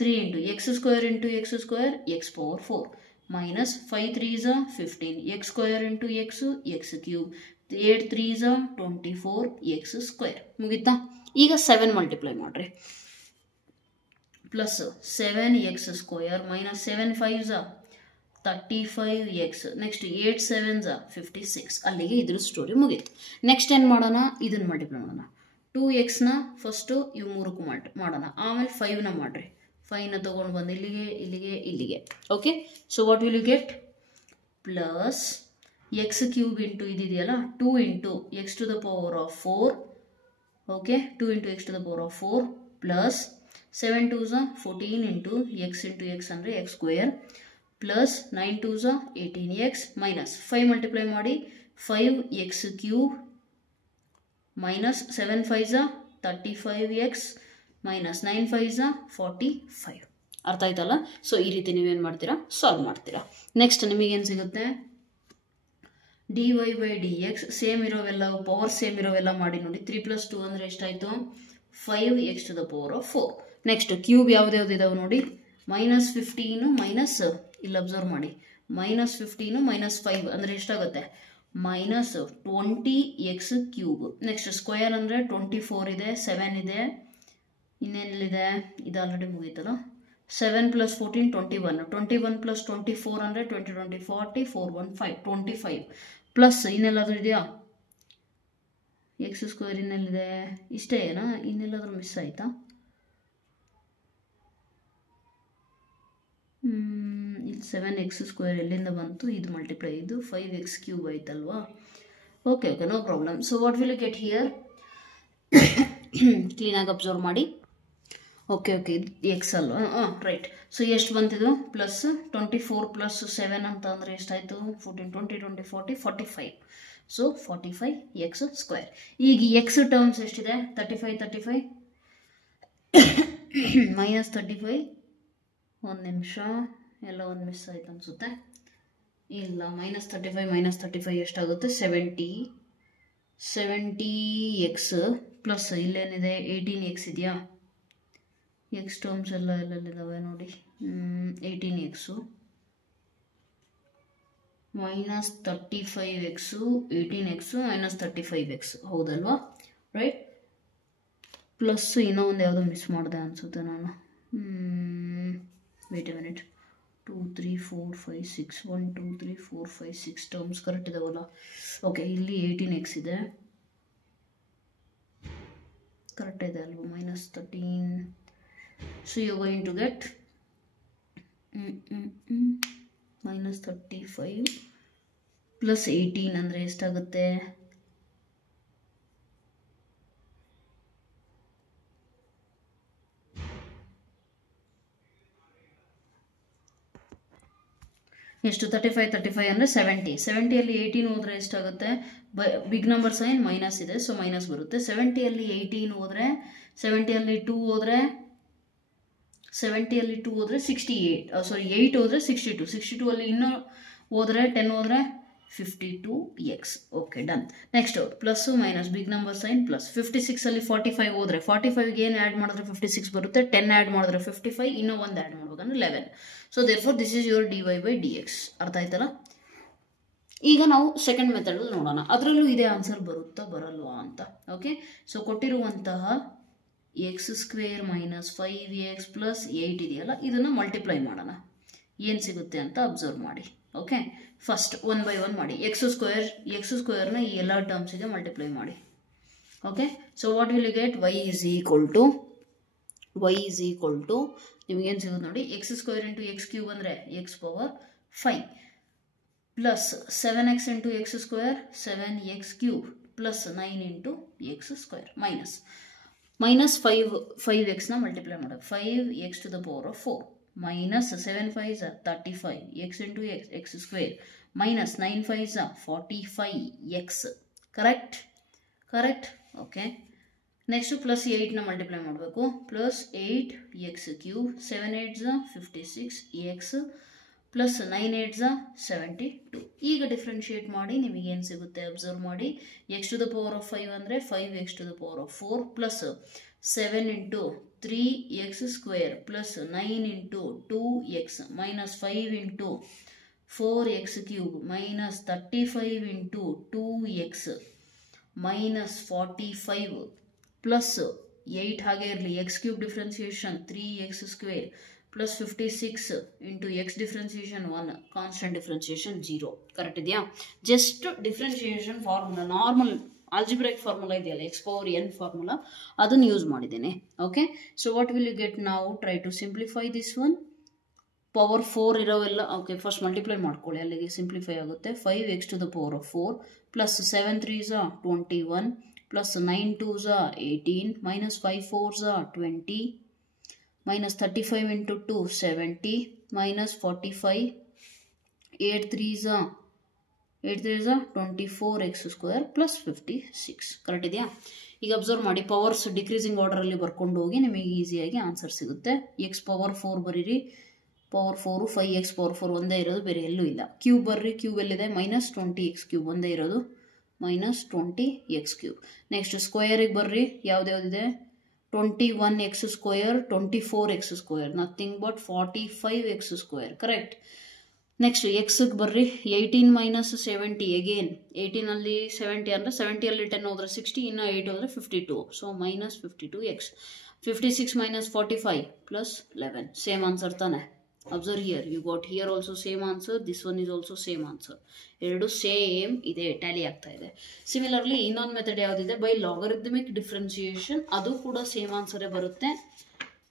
3 into x square into x square X power 4 minus 5 3s 15 X square into X cube 8 3s 24 X square. ಮುಗಿತಾ? ಈಗ 7 ಮಲ್ಟಿಪ್ಲೈ ಮಾಡಿರಿ, plus 7x square minus 7 5s 35x, next 8 7s 56. ಅಲ್ಲಿಗೆ ಇದ್ರ ಸ್ಟೋರಿ ಮುಗೀತು. Next ಏನು ಮಾಡೋಣ, ಇದನ್ನು multiply ಮಾಡೋಣ. 2xನ ಫಸ್ಟು ಇವು 3ಕ್ಕೂ ಮಾಡೋಣ, ಆಮೇಲೆ 5ನ ಮಾಡಿರಿ. 5ನ ತೊಗೊಂಡು ಬಂದು ಇಲ್ಲಿಗೆ ಇಲ್ಲಿಗೆ ಇಲ್ಲಿಗೆ. Okay, so what will you get, plus x cube into ಇದಿದೆಯಲ್ಲ 2 into x to the power of 4. Okay, 2 into x to the power of 4 plus 7 2s 14 into x ಅಂದರೆ x square plus 9 2s 18x minus 5 multiply ಮಾಡಿ 5x cube minus 7 5s 35x minus 9 5s 45. ಅರ್ಥ ಆಯ್ತಲ್ಲ? So ಈ ರೀತಿ ನೀವೇನು ಮಾಡ್ತೀರಾ, solve ಮಾಡ್ತೀರಾ. Next ನಿಮಗೇನು ಸಿಗುತ್ತೆ, dy ಬೈ dx ಸೇಮ್ ಇರೋವೆಲ್ಲ ಪವರ್ ಸೇಮ್ ಇರೋವೆಲ್ಲ ಮಾಡಿ ನೋಡಿ. 3 + 2 ಅಂದರೆ ಎಷ್ಟಾಯಿತು, 5x to the power of 4. Next cube ಯಾವ್ದು ಇದಾವೆ ನೋಡಿ, ಮೈನಸ್ 15 ಮೈನಸ್, ಇಲ್ಲಿ ಅಬ್ಸರ್ವ್ ಮಾಡಿ, ಮೈನಸ್ 15 ಮೈನಸ್ 5 ಅಂದರೆ ಎಷ್ಟಾಗುತ್ತೆ, minus 20x cube. Next square ಅಂದರೆ 24 ಇದೆ, 7 ಇದೆ, ಇನ್ನೇನಿದೆ, ಇದು ಆಲ್ರೆಡಿ ಮುಗೀತಲ್ಲ. 7 + 14 21, 21 + 24 ಅಂದರೆ 20 20 40 4 1 5 25 ಪ್ಲಸ್ ಇನ್ನೆಲ್ಲಾದರೂ ಇದೆಯಾ, ಎಕ್ಸ್ ಸ್ಕ್ವೇರ್ ಇನ್ನೆಲ್ಲಿದೆ, ಇಷ್ಟೇ ಏನಾ, ಇನ್ನೆಲ್ಲಾದರೂ ಮಿಸ್ ಆಯಿತಾ? ಇಲ್ಲಿ 7x ಸ್ಕ್ವೇರ್ ಎಲ್ಲಿಂದ ಬಂತು, ಇದು ಮಲ್ಟಿಪ್ಲೈ, ಇದು 5x ಕ್ಯೂಬ್ ಆಯ್ತಲ್ವಾ? Okay okay, no problem. So what will you get here, ಕ್ಲೀನಾಗಿ ಅಬ್ಸರ್ವ್ ಮಾಡಿ. ಓಕೆ ಓಕೆ, ಇದು ಎಕ್ಸ್ ಅಲ್ವಾ? ರೈಟ್. ಸೊ ಎಷ್ಟು ಬಂತಿದ್ದು, ಪ್ಲಸ್ 24 ಪ್ಲಸ್ 7 ಅಂತ ಅಂದರೆ ಎಷ್ಟಾಯಿತು, 14 20 20 40 45. So 45x square. ಈಗ ಎಕ್ಸ್ ಟರ್ಮ್ಸ್ ಎಷ್ಟಿದೆ, 35 35 ಮೈನಸ್ 35. ಒಂದು ನಿಮಿಷ, ಎಲ್ಲ ಒಂದು ಮಿಸ್ ಆಯ್ತು ಅನಿಸುತ್ತೆ. ಇಲ್ಲ, ಮೈನಸ್ 35 ಎಷ್ಟಾಗುತ್ತೆ, 70x ಪ್ಲಸ್ ಇಲ್ಲೇನಿದೆ 18x ಇದೆಯಾ, ಎಕ್ಸ್ ಟರ್ಮ್ಸ್ ಎಲ್ಲ ಎಲ್ಲೆಲ್ಲಿದ್ದಾವೆ ನೋಡಿ, 18x minus 35x 18x minus 35x, ಹೌದಲ್ವಾ? ರೈಟ್. ಪ್ಲಸ್ ಇನ್ನೂ ಒಂದು ಯಾವುದೋ ಮಿಸ್ ಮಾಡಿದೆ ಅನಿಸುತ್ತೆ ನಾನು. Wait a minute, 2 3 4 5 6 1 2 3 4 5 6 terms correct ಇದಾವಲ್ಲ? ಓಕೆ, ಇಲ್ಲಿ 18x ಇದೆ, ಕರೆಕ್ಟ್ ಇದೆ ಅಲ್ವಾ, minus 13. So you going to get minus 35 plus 18 ಅಂದರೆ ಎಷ್ಟಾಗುತ್ತೆ, ಎಷ್ಟು, 35 ಅಂದರೆ 70 18 ಹೋದರೆ ಎಷ್ಟಾಗುತ್ತೆ, ಬಿಗ್ ನಂಬರ್ ಸೈನ್ ಮೈನಸ್ ಇದೆ, ಸೊ ಮೈನಸ್ ಬರುತ್ತೆ. 70 18 ಹೋದರೆ, 70 2 ಹೋದರೆ 70 2 ಹೋದರೆ 68, ಸಾರಿ 8 ಹೋದರೆ 62, 62 ಅಲ್ಲಿ ಇನ್ನೂ ಹೋದರೆ 10 ಹೋದರೆ 52x. Okay done. Next plus minus big number sign plus. 56 ಅಲ್ಲಿ 45 ಹೋದರೆ 45ಗೆ ಏನು ಆ್ಯಡ್ ಮಾಡಿದ್ರೆ 56 ಬರುತ್ತೆ, 10 ಆ್ಯಡ್ ಮಾಡಿದ್ರೆ 55, ಇನ್ನೂ ಒಂದು ಆ್ಯಡ್ ಮಾಡ್ಬೇಕಂದ್ರೆ 11. So therefore this is your dy/dx. ಅರ್ಥ ಆಯ್ತಲ್ಲ? ಈಗ ನಾವು ಸೆಕೆಂಡ್ ಮೆಥಡಲ್ಲಿ ನೋಡೋಣ, ಅದರಲ್ಲೂ ಇದೇ ಆನ್ಸರ್ ಬರುತ್ತಾ ಬರಲ್ವಾ ಅಂತ. ಓಕೆ, ಸೊ ಕೊಟ್ಟಿರುವಂತಹ x² ಮೈನಸ್ 5x ಪ್ಲಸ್ 8 ಇದೆಯಲ್ಲ, ಇದನ್ನು ಮಲ್ಟಿಪ್ಲೈ ಮಾಡೋಣ, ಏನು ಸಿಗುತ್ತೆ ಅಂತ ಅಬ್ಸರ್ವ್ ಮಾಡಿ. ಓಕೆ, ಫಸ್ಟ್ 1 by 1 ಮಾಡಿ. x² ಈ ಎಲ್ಲ ಟರ್ಮ್ಸಿಗೆ ಮಲ್ಟಿಪ್ಲೈ ಮಾಡಿ. Okay, so what will you get? y is equal to ನಿಮಗೇನು ಸಿಗುತ್ತೆ ನೋಡಿ, x² ಇಂಟು x³ ಅಂದರೆ x⁻5 plus 7x into x² 7x³ plus 9 into x² minus 5x multiply ಮಾಡೋದು, 5x⁴ minus 7 5s are 35 x into x square minus 9 5s are 45x. correct okay. next plus 8 na multiply ಮಾಡಬೇಕು, plus 8x³ 7 8s are 56x plus 9 8s are 72. ಈಗ differentiate ಮಾಡಿ ನಿಮಗೆ ಏನು ಸಿಗುತ್ತೆ observe ಮಾಡಿ. x⁵ ಅಂದರೆ 5x⁴ plus 7 into 3x² plus 9 into 2x minus 5 into 4x³ minus 35 into 2x minus 45 plus 8 ಹಾಗೆ ಇರಲಿ, x³ differentiation 3x² plus 56 into x differentiation 1, constant differentiation 0. Correct ಇದೆಯಾ? Just differentiation formula, normal algebraic formula ಇದೆಯಲ್ಲ, x⁴n formula, ಅದನ್ನು use ಮಾಡಿದ್ದೇನೆ. Okay, so what will you get ನಾವು? Try to simplify this one. Power 4 ಇರೋವೆಲ್ಲ okay first multiply ಮಾಡ್ಕೊಳ್ಳಿ, ಅಲ್ಲಿಗೆ simplify ಆಗುತ್ತೆ. 5x⁴ plus 7 3s are 21 plus 9 2s are 18 minus 5 4s are 20 minus 35 into 2 70 minus 45 8 3s are 24x² plus 56. Correct ಇದೆಯಾ? ಈಗ observe ಮಾಡಿ, powers decreasing ಆರ್ಡರಲ್ಲಿ ಬರ್ಕೊಂಡು ಹೋಗಿ ನಿಮಗೆ ಈಸಿಯಾಗಿ ಆನ್ಸರ್ ಸಿಗುತ್ತೆ. x⁴ ಬರೀರಿ, ಪವರ್ 4 5x⁴ ಒಂದೇ ಇರೋದು, ಬೇರೆ ಎಲ್ಲೂ ಇಲ್ಲ. ಕ್ಯೂಬ್ ಬರ್ರಿ, ಕ್ಯೂಬ್ ಎಲ್ಲಿದೆ? ಮೈನಸ್ 20x³ ಒಂದೇ ಇರೋದು, ಮೈನಸ್ 20x³. ನೆಕ್ಸ್ಟ್ ಸ್ಕ್ವಯರಿಗೆ ಬರ್ರಿ, ಯಾವ್ದ್ಯಾವ್ದಿದೆ? 21x², 24x², nothing but 45x². Correct. Next ಎಕ್ಸ್ಗೆ ಬರ್ರಿ, 18 ಮೈನಸ್ 70 ಅಗೇನ್, 18 ಅಲ್ಲಿ 70 ಅಂದರೆ 70 ಅಲ್ಲಿ 10 ಹೋದ್ರೆ 60, ಇನ್ನು 8 ಹೋದ್ರೆ 52, so minus 52x. 56 minus 45 plus 11, same answer ತಾನೆ? Observe here, you got here also same answer, this one is also same answer, ಎರಡು ಸೇಮ್ ಇದೆ, ಟ್ಯಾಲಿ ಆಗ್ತಾ ಇದೆ. ಸಿಮಿಲರ್ಲಿ ಇನ್ನೊಂದು ಮೆಥಡ್ ಯಾವುದಿದೆ? ಬೈ ಲಾಗರಿಥಮಿಕ್ ಡಿಫ್ರೆನ್ಸಿಯೇಷನ್, ಅದು ಕೂಡ ಸೇಮ್ ಆನ್ಸರೇ ಬರುತ್ತೆ.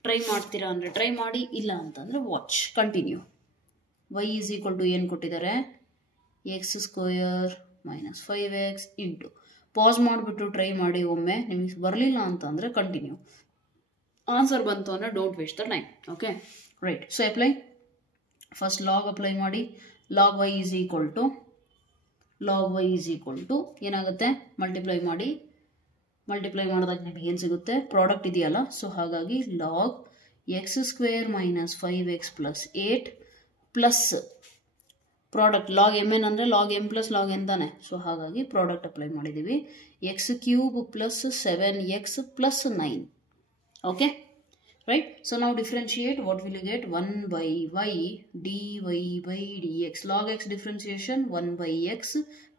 ಟ್ರೈ ಮಾಡ್ತೀರಾ ಅಂದರೆ ಟ್ರೈ ಮಾಡಿ, ಇಲ್ಲ ಅಂತಂದರೆ watch, continue. y is equal to ಏನು ಕೊಟ್ಟಿದ್ದಾರೆ? x² minus 5x into, pass ಮಾಡಿಬಿಟ್ಟು ಟ್ರೈ ಮಾಡಿ ಒಮ್ಮೆ, ನಿಮಗೆ ಬರಲಿಲ್ಲ ಅಂತಂದರೆ ಕಂಟಿನ್ಯೂ. ಆನ್ಸರ್ ಬಂತು ಅಂದರೆ don't waste the time. Okay right, so apply. First log apply ಮಾಡಿ. Log y is equal to ಏನಾಗುತ್ತೆ? ಮಲ್ಟಿಪ್ಲೈ ಮಾಡಿ. ಮಲ್ಟಿಪ್ಲೈ ಮಾಡಿದಾಗ ನಿಮಗೆ ಏನು ಸಿಗುತ್ತೆ? ಪ್ರಾಡಕ್ಟ್ ಇದೆಯಲ್ಲ, ಸೊ ಹಾಗಾಗಿ log x² minus 5x plus 8 plus product log mn ಅಂದರೆ log m plus log n ತಾನೆ, ಸೊ ಹಾಗಾಗಿ ಪ್ರಾಡಕ್ಟ್ ಅಪ್ಲೈ ಮಾಡಿದ್ದೀವಿ. x³ plus 7x plus 9. Okay right, so ನಾವು differentiate, what will you get? 1 by y dy/dx. Log x differentiation 1 by x,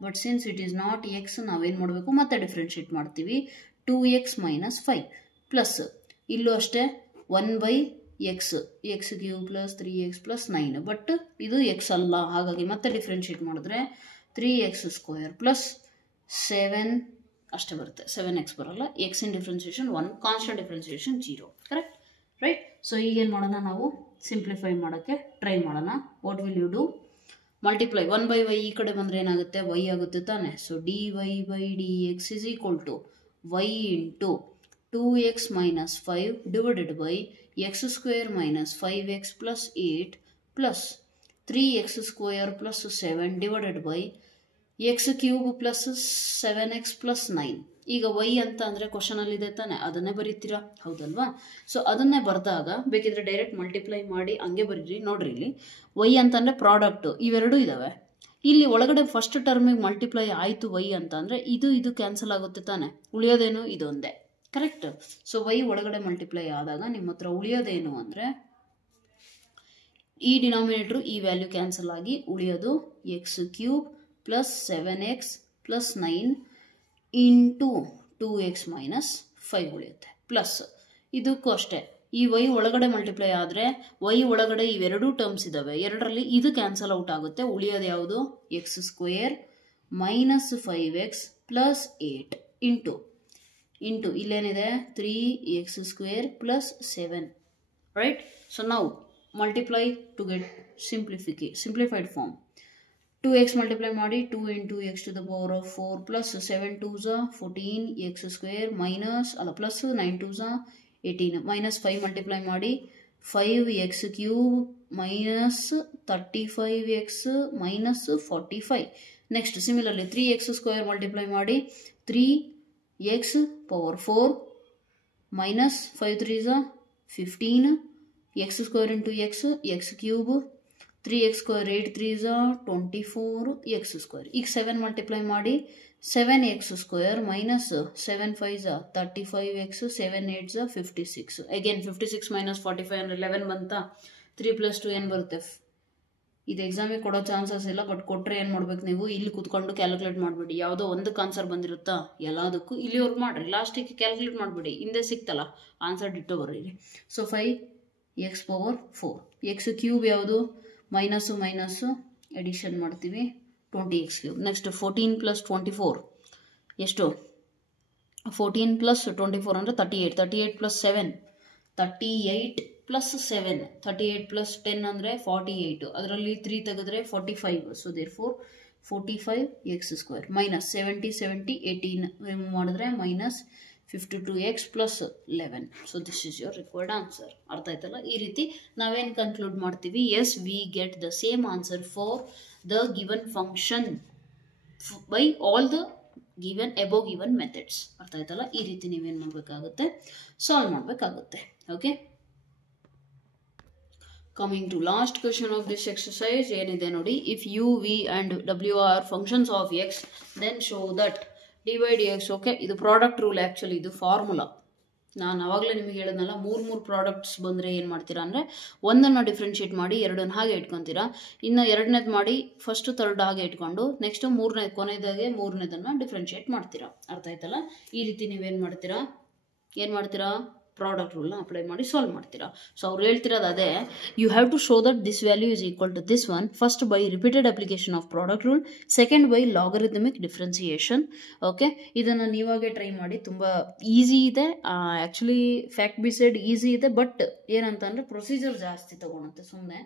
but since it is not x, ನಾವೇನು ಮಾಡಬೇಕು? ಮತ್ತೆ differentiate ಮಾಡ್ತೀವಿ. 2x minus 5 plus, ಇಲ್ಲೂ ಅಷ್ಟೇ 1 by x³ plus 3x plus 9, but ಇದು x ಅಲ್ಲ, ಹಾಗಾಗಿ ಮತ್ತೆ ಡಿಫ್ರೆನ್ಶಿಯೇಟ್ ಮಾಡಿದ್ರೆ 3x² ಪ್ಲಸ್ 7 ಅಷ್ಟೇ ಬರುತ್ತೆ, 7x ಬರಲ್ಲ. x in differentiation 1, constant differentiation 0. Correct right. So ಈಗೇನು ಮಾಡೋಣ ನಾವು? ಸಿಂಪ್ಲಿಫೈ ಮಾಡೋಕ್ಕೆ ಟ್ರೈ ಮಾಡೋಣ. What will you do? Multiply. 1 by y ಈ ಕಡೆ ಬಂದರೆ ಏನಾಗುತ್ತೆ? y ಆಗುತ್ತೆ ತಾನೆ, so dy/dx is equal to y into 2x minus 5 divided by x² minus 5x plus 8 plus 3x² plus 7 divided by x³ plus 7x plus 9. ಈಗ y ಅಂತ ಅಂದರೆ ಕ್ವಶನಲ್ಲಿ ಇದೆ ತಾನೆ, ಅದನ್ನೇ ಬರೀತೀರಾ ಹೌದಲ್ವಾ. ಸೊ ಅದನ್ನೇ ಬರೆದಾಗ ಬೇಕಿದ್ರೆ ಡೈರೆಕ್ಟ್ ಮಲ್ಟಿಪ್ಲೈ ಮಾಡಿ ಹಂಗೆ ಬರೀರಿ. ನೋಡ್ರಿ ಇಲ್ಲಿ y ಅಂತಂದರೆ ಪ್ರಾಡಕ್ಟು ಇವೆರಡೂ ಇದ್ದಾವೆ. ಇಲ್ಲಿ ಒಳಗಡೆ ಫಸ್ಟ್ ಟರ್ಮಿಗೆ ಮಲ್ಟಿಪ್ಲೈ ಆಯಿತು y ಅಂತ ಅಂದರೆ ಇದು ಕ್ಯಾನ್ಸಲ್ ಆಗುತ್ತೆ ತಾನೆ, ಉಳಿಯೋದೇನು ಇದೊಂದೇ, ಕರೆಕ್ಟ್. ಸೊ y ಒಳಗಡೆ ಮಲ್ಟಿಪ್ಲೈ ಆದಾಗ ನಿಮ್ಮ ಹತ್ರ ಉಳಿಯೋದೇನು ಅಂದರೆ ಈ ಡಿನಾಮಿನೇಟ್ರು ಈ ವ್ಯಾಲ್ಯೂ ಕ್ಯಾನ್ಸಲ್ ಆಗಿ ಉಳಿಯೋದು x³ + 7x + 9 ಇಂಟು 2x - 5 ಉಳಿಯುತ್ತೆ. ಪ್ಲಸ್ ಇದಕ್ಕೂ ಅಷ್ಟೇ, ಈ y ಒಳಗಡೆ ಮಲ್ಟಿಪ್ಲೈ ಆದರೆ y ಒಳಗಡೆ ಇವೆರಡೂ ಟರ್ಮ್ಸ್ ಇದ್ದಾವೆ, ಎರಡರಲ್ಲಿ ಇದು ಕ್ಯಾನ್ಸಲ್ ಔಟ್ ಆಗುತ್ತೆ, ಉಳಿಯೋದು ಯಾವುದು x² - 5x + 8 ಇಂಟು ಇಲ್ಲೇನಿದೆ 3x² + 7, ರೈಟ್. ಸೊ ನಾವು multiply to get simplified form. 2x multiply ಮಾಡಿ 2 into x to the power of 4 plus 7 2s 14 x² minus plus 9 2s 18 minus 5 multiply ಮಾಡಿ 5x³ minus 35x minus 45. Next similarly 3x² multiply ಮಾಡಿ 3x power 4 minus 5 3s 15 x² into x³ 3x² 8 3s 24 x². ಈಗ 7 multiply ಮಾಡಿ 7x² minus 7 5s 35x 7 8s 56. Again 56 minus 45 ಅಂದರೆ 11 ಬಂತಾ. 3 + 2 ಏನು ಬರುತ್ತೆ? ಇದು ಎಕ್ಸಾಮಿಗೆ ಕೊಡೋ ಚಾನ್ಸಸ್ ಇಲ್ಲ, ಬಟ್ ಕೊಟ್ಟರೆ ಏನು ಮಾಡ್ಬೇಕು ನೀವು ಇಲ್ಲಿ ಕೂತ್ಕೊಂಡು ಕ್ಯಾಲ್ಕುಲೇಟ್ ಮಾಡಿಬಿಡಿ. ಯಾವುದೋ ಒಂದಕ್ಕೆ ಆನ್ಸರ್ ಬಂದಿರುತ್ತಾ, ಎಲ್ಲದಕ್ಕೂ ಇಲ್ಲಿವರೆಗೂ ಮಾಡಿರಿ, ಲಾಸ್ಟಿಗೆ ಕ್ಯಾಲ್ಕುಲೇಟ್ ಮಾಡಿಬಿಡಿ, ಹಿಂದೆ ಸಿಕ್ತಲ್ಲ ಆನ್ಸರ್ ಡಿಟ್ಟೋ ಬರೀರಿ. ಸೊ 5x power 4, x³ ಯಾವುದು ಮೈನಸ್ಸು ಎಡಿಷನ್ ಮಾಡ್ತೀವಿ 20x³. ನೆಕ್ಸ್ಟ್ 14 + 24 ಎಷ್ಟು? 14 + 24 ಅಂದರೆ 38, 38 + 7 38 + 7 38 + 10 ಅಂದರೆ 48, ಅದರಲ್ಲಿ 3 ತೆಗೆದ್ರೆ 45. So therefore 45x² minus 70 70 18 remove ಮಾಡಿದ್ರೆ minus 52x + 11. So this is your required answer. ಅರ್ಥ ಆಯ್ತಲ್ಲ? ಈ ರೀತಿ ನಾವೇನು ಕನ್ಕ್ಲೂಡ್ ಮಾಡ್ತೀವಿ, as we get the same answer for the given function by all the above given methods. ಅರ್ಥ ಆಯ್ತಲ್ಲ? ಈ ರೀತಿ ನೀವೇನು ಮಾಡಬೇಕಾಗುತ್ತೆ, ಸಾಲ್ವ್ ಮಾಡಬೇಕಾಗುತ್ತೆ. Okay, coming to last question of this exercise ಏನಿದೆ ನೋಡಿ. If u, v and w are functions of x, then show that dy/dx. Okay, ಇದು ಪ್ರಾಡಕ್ಟ್ ರೂಲ್, ಆ್ಯಕ್ಚುಲಿ ಇದು ಫಾರ್ಮುಲಾ. ನಾನು ಆವಾಗಲೇ ನಿಮಗೆ ಹೇಳಿದ್ನಲ್ಲ, ಮೂರು ಪ್ರಾಡಕ್ಟ್ಸ್ ಬಂದರೆ ಏನು ಮಾಡ್ತೀರಾ ಅಂದರೆ ಒಂದನ್ನು ಡಿಫ್ರೆನ್ಷಿಯೇಟ್ ಮಾಡಿ ಎರಡನ್ನು ಹಾಗೆ ಇಟ್ಕೊತೀರಾ, ಇನ್ನು ಎರಡನೇದು ಮಾಡಿ ಫಸ್ಟ್ ಥರ್ಡ್ ಹಾಗೆ ಇಟ್ಕೊಂಡು ನೆಕ್ಸ್ಟ್ ಕೊನೆಯದಾಗೆ ಮೂರನೇದನ್ನು ಡಿಫ್ರೆನ್ಷಿಯೇಟ್ ಮಾಡ್ತೀರಾ. ಅರ್ಥ ಆಯ್ತಲ್ಲ? ಈ ರೀತಿ ನೀವೇನು ಮಾಡ್ತೀರಾ ಪ್ರಾಡಕ್ಟ್ ರೂಲ್ನ ಅಪ್ಲೈ ಮಾಡಿ ಸಾಲ್ವ್ ಮಾಡ್ತೀರಾ. ಸೊ ಅವ್ರು ಹೇಳ್ತಿರೋದು ಅದೇ, you have to show that this value is equal to this one, first by repeated application of product rule, second by logarithmic differentiation. Okay, ಇದನ್ನು ನೀವಾಗೆ ಟ್ರೈ ಮಾಡಿ, ತುಂಬ ಈಸಿ ಇದೆ. ಆ್ಯಕ್ಚುಲಿ ಫ್ಯಾಕ್ಟ್ ಬೇಸ್ಡ್ ಈಸಿ ಇದೆ, but ಏನಂತ ಅಂದರೆ procedure ಜಾಸ್ತಿ ತೊಗೊಳುತ್ತೆ. ಸುಮ್ಮನೆ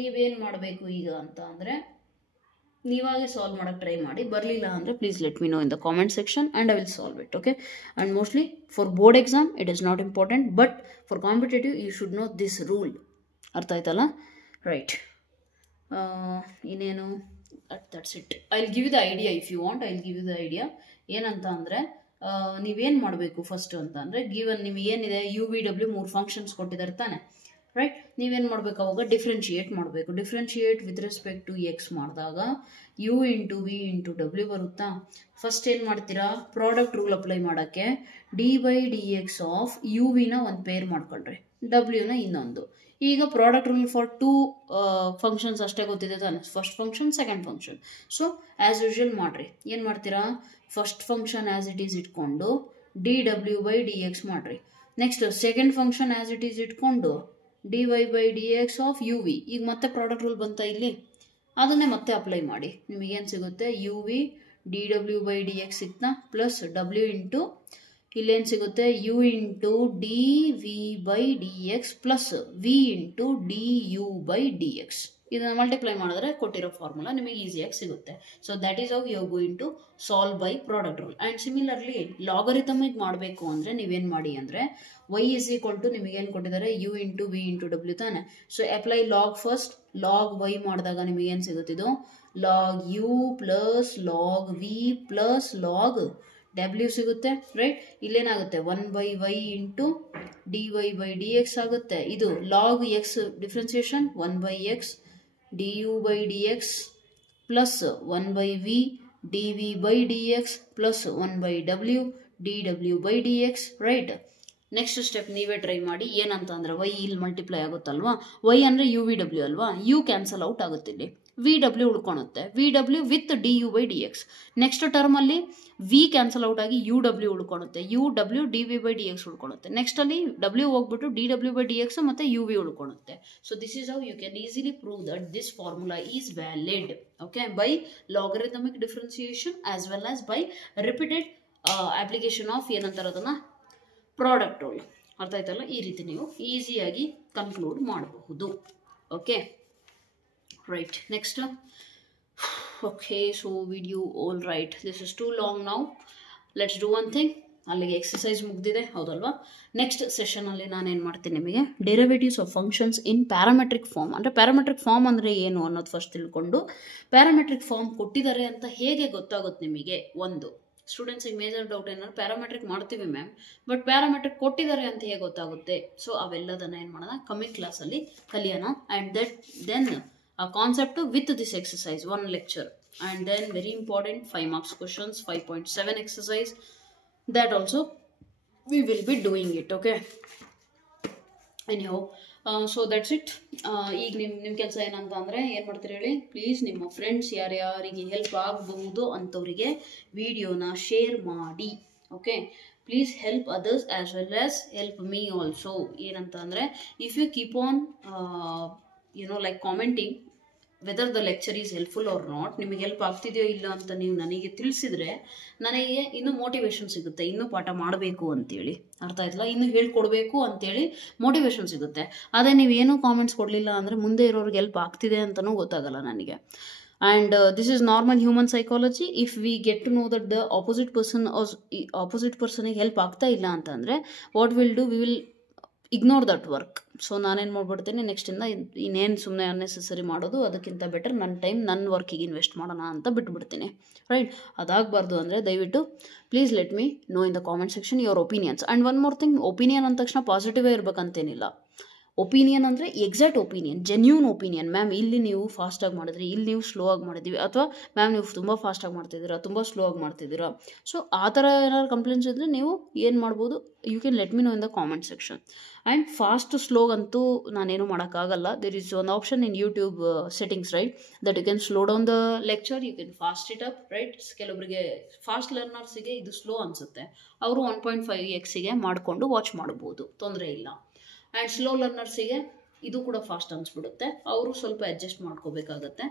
ನೀವೇನು ಮಾಡಬೇಕು ಈಗ ಅಂತ ಅಂದರೆ ನೀವಾಗೆ ಸಾಲ್ವ್ ಮಾಡೋಕ್ಕೆ ಟ್ರೈ ಮಾಡಿ. ಬರಲಿಲ್ಲ ಅಂದರೆ please let me know in the comment section and I will solve it. Okay, and mostly for board exam it is not important, but for competitive you should know this rule. ಅರ್ಥ ಆಯ್ತಲ್ಲ? Right, ಇನ್ನೇನು, that's it. I will give you the idea if you want. I will give you the idea. ಏನಂತ ಅಂದರೆ ನೀವೇನು ಮಾಡಬೇಕು first ಅಂತ ಅಂದರೆ, given ನಿಮಗೆ ಏನಿದೆ u-v-w 3 ಫಂಕ್ಷನ್ಸ್ ಕೊಟ್ಟಿದ್ದಾರೆ ತಾನೆ, ರೈಟ್. ನೀವೇನು ಮಾಡಬೇಕು ಅವಾಗ ಡಿಫ್ರೆನ್ಷಿಯೇಟ್ ಮಾಡಬೇಕು. Differentiate with respect to x ಮಾಡಿದಾಗ u into v into w ಬರುತ್ತಾ. ಫಸ್ಟ್ ಏನು ಮಾಡ್ತೀರಾ, ಪ್ರಾಡಕ್ಟ್ ರೂಲ್ ಅಪ್ಲೈ ಮಾಡೋಕ್ಕೆ dy/dx ಆಫ್ u-v ನ ಒಂದು ಪೇರ್ ಮಾಡ್ಕೊಳ್ರಿ, w ನ ಇನ್ನೊಂದು. ಈಗ ಪ್ರಾಡಕ್ಟ್ ರೂಲ್ ಫಾರ್ 2 ಫಂಕ್ಷನ್ಸ್ ಅಷ್ಟೇ ಗೊತ್ತಿದೆ ತಾನೆ, first function second function. So as usual ಮಾಡಿರಿ. ಏನು ಮಾಡ್ತೀರಾ, first function as it is ಇಟ್ಕೊಂಡು dw/dx ಮಾಡಿರಿ. Next second function as it is ಇಟ್ಕೊಂಡು dy/dx ಆಫ್ u-v. ಈಗ ಮತ್ತೆ ಪ್ರಾಡಕ್ಟ್ ರೂಲ್ ಬಂತ ಇಲ್ಲಿ, ಅದನ್ನೇ ಮತ್ತೆ ಅಪ್ಲೈ ಮಾಡಿ. ನಿಮಗೇನು ಸಿಗುತ್ತೆ, u-v dw/dx ಸಿಗ್ತಾ ಪ್ಲಸ್ w ಇಂಟು ಇಲ್ಲೇನು ಸಿಗುತ್ತೆ, u into dv/dx plus v into du/dx. ಇದನ್ನು ಮಲ್ಟಿಪ್ಲೈ ಮಾಡಿದ್ರೆ ಕೊಟ್ಟಿರೋ ಫಾರ್ಮುಲಾ ನಿಮಗೆ ಈಸಿಯಾಗಿ ಸಿಗುತ್ತೆ. So that is how you are going to solve by product rule. And similarly logarithmic ಮಾಡಬೇಕು ಅಂದರೆ ನೀವೇನು ಮಾಡಿ ಅಂದರೆ y ಇಸ್ ಈಕ್ವಲ್ ಟು ನಿಮಗೇನು ಕೊಟ್ಟಿದ್ದಾರೆ, u into v into w ತಾನೆ. So apply log first, log y ಮಾಡಿದಾಗ ನಿಮಗೇನು ಸಿಗುತ್ತಿದ್ದು, log u plus log v plus log W ಸಿಗುತ್ತೆ ರೈಟ್. ಇಲ್ಲೇನಾಗುತ್ತೆ 1/y ಇಂಟು dy/dx ಆಗುತ್ತೆ. ಇದು log x differentiation 1/x du/dx plus 1/v dv/dx plus 1/w dw/dx right. Next step ನೀವೇ try ಮಾಡಿ. ಏನಂತ ಅಂದರೆ y ಇಲ್ಲಿ ಮಲ್ಟಿಪ್ಲೈ ಆಗುತ್ತಲ್ವಾ, y ಅಂದರೆ UV/W ಅಲ್ವಾ, u ಕ್ಯಾನ್ಸಲ್ ಔಟ್ ಆಗುತ್ತೆ, ಇಲ್ಲಿ VW ಉಳ್ಕೊಳುತ್ತೆ, VW ವಿತ್ du/dx. ನೆಕ್ಸ್ಟ್ ಟರ್ಮಲ್ಲಿ v ಕ್ಯಾನ್ಸಲ್ ಔಟ್ ಆಗಿ UW ಉಳ್ಕೊಳುತ್ತೆ, UW dv/dx ಉಳ್ಕೊಳುತ್ತೆ. ನೆಕ್ಸ್ಟ್ ಅಲ್ಲಿ W ಹೋಗ್ಬಿಟ್ಟು dw/dx ಮತ್ತು UV ಉಳ್ಕೊಳುತ್ತೆ. So this is how you can easily prove that this formula is valid, okay, by logarithmic differentiation as well as by repeated application of ಏನಂತಾರೆ ಅದನ್ನು product rule. ಅರ್ಥ ಆಯ್ತಲ್ಲ? ಈ ರೀತಿ ನೀವು ಈಸಿಯಾಗಿ ಕನ್ಕ್ಲೂಡ್ ಮಾಡಬಹುದು. Okay right. Next okay, so video all right, this is too long now. Let's do one thing. ಅಲ್ಲಿಗೆ ಎಕ್ಸಸೈಸ್ ಮುಗ್ದಿದೆ, ಹೌದಲ್ವಾ? ನೆಕ್ಸ್ಟ್ ಸೆಷನಲ್ಲಿ ನಾನೇನು ಮಾಡ್ತೀನಿ, ನಿಮಗೆ derivatives of functions in parametric form, ಅಂದರೆ ಪ್ಯಾರಾಮೆಟ್ರಿಕ್ ಫಾರ್ಮ್ ಅಂದರೆ ಏನು ಅನ್ನೋದು ಫಸ್ಟ್ ತಿಳ್ಕೊಂಡು, ಪ್ಯಾರಾಮೆಟ್ರಿಕ್ ಫಾರ್ಮ್ ಕೊಟ್ಟಿದ್ದಾರೆ ಅಂತ ಹೇಗೆ ಗೊತ್ತಾಗುತ್ತೆ ನಿಮಗೆ. ಒಂದು ಸ್ಟೂಡೆಂಟ್ಸಿಗೆ ಮೇಜರ್ ಡೌಟ್ ಏನಾದ್ರು ಪ್ಯಾರಾಮೆಟ್ರಿಕ್ ಮಾಡ್ತೀವಿ ಮ್ಯಾಮ್, ಬಟ್ ಪ್ಯಾರಾಮೆಟ್ರಿಕ್ ಕೊಟ್ಟಿದ್ದಾರೆ ಅಂತ ಹೇಗೆ ಗೊತ್ತಾಗುತ್ತೆ. ಸೊ ಅವೆಲ್ಲದನ್ನ ಏನು ಮಾಡೋಣ, ಕಮ್ಮಿಂಗ್ ಕ್ಲಾಸಲ್ಲಿ ಕಲಿಯೋಣ. ಆ್ಯಂಡ್ ದೆನ್ ಆ concept with this exercise 1 lecture. And then very important 5 marks questions, 5.7 exercise, that also we will be doing it, okay? Anyhow, so that's it. ಈಗ ನಿಮ್ಮ ಕೆಲಸ ಏನಂತ ಅಂದರೆ ಏನು ಮಾಡ್ತೀರಿ ಹೇಳಿ, ಪ್ಲೀಸ್ ನಿಮ್ಮ ಫ್ರೆಂಡ್ಸ್ ಯಾರ್ಯಾರಿಗೆ ಹೆಲ್ಪ್ ಆಗಬಹುದು ಅಂಥವರಿಗೆ ವಿಡಿಯೋನ ಶೇರ್ ಮಾಡಿ, okay? Please help others as well as help me also. ಏನಂತ ಅಂದರೆ if you keep on like commenting whether the lecture is helpful or not, ನಿಮಗೆ ಹೆಲ್ಪ್ ಆಗ್ತಿದೆಯೋ ಇಲ್ಲ ಅಂತ ನೀವು ನನಗೆ ತಿಳಿಸಿದರೆ ನನಗೆ ಇನ್ನೂ ಮೋಟಿವೇಶನ್ ಸಿಗುತ್ತೆ, ಇನ್ನೂ ಪಾಠ ಮಾಡಬೇಕು ಅಂತೇಳಿ. ಅರ್ಥ ಆಯ್ತಲ್ಲ? ಇನ್ನೂ ಹೇಳ್ಕೊಡ್ಬೇಕು ಅಂತೇಳಿ ಮೋಟಿವೇಶನ್ ಸಿಗುತ್ತೆ. ಅದೇ ನೀವೇನೂ ಕಾಮೆಂಟ್ಸ್ ಕೊಡಲಿಲ್ಲ ಅಂದರೆ ಮುಂದೆ ಇರೋರಿಗೆ ಹೆಲ್ಪ್ ಆಗ್ತಿದೆ ಅಂತಲೂ ಗೊತ್ತಾಗಲ್ಲ ನನಗೆ. And this is normal human psychology. If we get to know that the opposite ಪರ್ಸನಿಗೆ ಹೆಲ್ಪ್ ಆಗ್ತಾ ಇಲ್ಲ ಅಂತಂದರೆ what will do, we will ignore that work. So ನಾನೇನು ಮಾಡ್ಬಿಡ್ತೀನಿ, ನೆಕ್ಸ್ಟಿಂದ ಇನ್ನೇನು ಸುಮ್ಮನೆ ಅನ್ನೆಸೆಸರಿ ಮಾಡೋದು, ಅದಕ್ಕಿಂತ ಬೆಟರ್ ನನ್ನ ಟೈಮ್ ನನ್ನ ವರ್ಕಿಗೆ ಇನ್ವೆಸ್ಟ್ ಮಾಡೋಣ ಅಂತ ಬಿಟ್ಬಿಡ್ತೀನಿ, ರೈಟ್? ಅದಾಗಬಾರ್ದು ಅಂದರೆ ದಯವಿಟ್ಟು please let me know in the comment section your opinions. And one more thing, opinion ಅಂದ ತಕ್ಷಣ ಪಾಸಿಟಿವೇ ಇರಬೇಕಂತೇನಿಲ್ಲ. ಒಪಿನಿಯನ್ ಅಂದರೆ exact opinion, genuine opinion. Ma'am ಇಲ್ಲಿ ನೀವು ಫಾಸ್ಟಾಗಿ ಮಾಡಿದ್ರಿ, ಇಲ್ಲಿ ನೀವು ಸ್ಲೋ ಆಗಿ ಮಾಡಿದ್ದೀವಿ, ಅಥವಾ ಮ್ಯಾಮ್ ನೀವು ತುಂಬ ಫಾಸ್ಟಾಗಿ ಮಾಡ್ತಿದ್ದೀರಾ, ತುಂಬ ಸ್ಲೋ ಆಗಿ ಮಾಡ್ತಿದ್ದೀರಾ. ಸೊ ಆ ಥರ ಏನಾದ್ರು ಕಂಪ್ಲೇಂಟ್ಸ್ ಇದ್ದರೆ ನೀವು ಏನು ಮಾಡ್ಬೋದು, you can let me know in the comment section. And fast ಸ್ಲೋಗಂತೂ ನಾನೇನು ಮಾಡೋಕ್ಕಾಗಲ್ಲ. There is one option in YouTube settings, right, that you can slow down the lecture, you can fast it up, right? ಕೆಲವರಿಗೆ fast ಲರ್ನರ್ಸಿಗೆ ಇದು slow ಅನಿಸುತ್ತೆ, ಅವರು 1.5x ಮಾಡಿಕೊಂಡು watch ಮಾಡ್ಬೋದು, ತೊಂದರೆ ಇಲ್ಲ. ಆ್ಯಂಡ್ ಸ್ಲೋ ಲರ್ನರ್ಸಿಗೆ ಇದು ಕೂಡ ಫಾಸ್ಟ್ ಅನಿಸ್ಬಿಡುತ್ತೆ, ಅವರು ಸ್ವಲ್ಪ ಅಡ್ಜಸ್ಟ್ ಮಾಡ್ಕೋಬೇಕಾಗತ್ತೆ.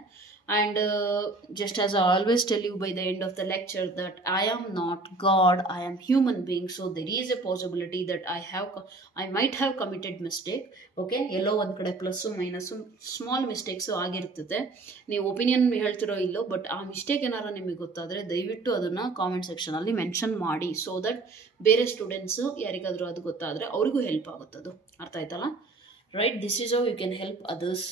And just as I always tell you by the end of the lecture that I am not God, I am human being. So there is a possibility that I might have committed mistake, okay? ಎಲ್ಲೋ ಒಂದು ಕಡೆ plus minus small mistakes ಆಗಿರ್ತದೆ. ನೀವು opinion ಹೇಳ್ತಿರೋ ಇಲ್ಲೋ, but ಆ mistake ಏನಾರು ನಿಮಗೆ ಗೊತ್ತಾದರೆ ದಯವಿಟ್ಟು ಅದನ್ನು ಕಾಮೆಂಟ್ ಸೆಕ್ಷನಲ್ಲಿ ಮೆನ್ಷನ್ ಮಾಡಿ, ಸೊ ದಟ್ ಬೇರೆ ಸ್ಟೂಡೆಂಟ್ಸು ಯಾರಿಗಾದರೂ ಅದು ಗೊತ್ತಾದರೆ ಅವರಿಗೂ ಹೆಲ್ಪ್ ಆಗುತ್ತದು. ಅರ್ಥ ಆಯ್ತಲ್ಲ? Right, this is how you can help others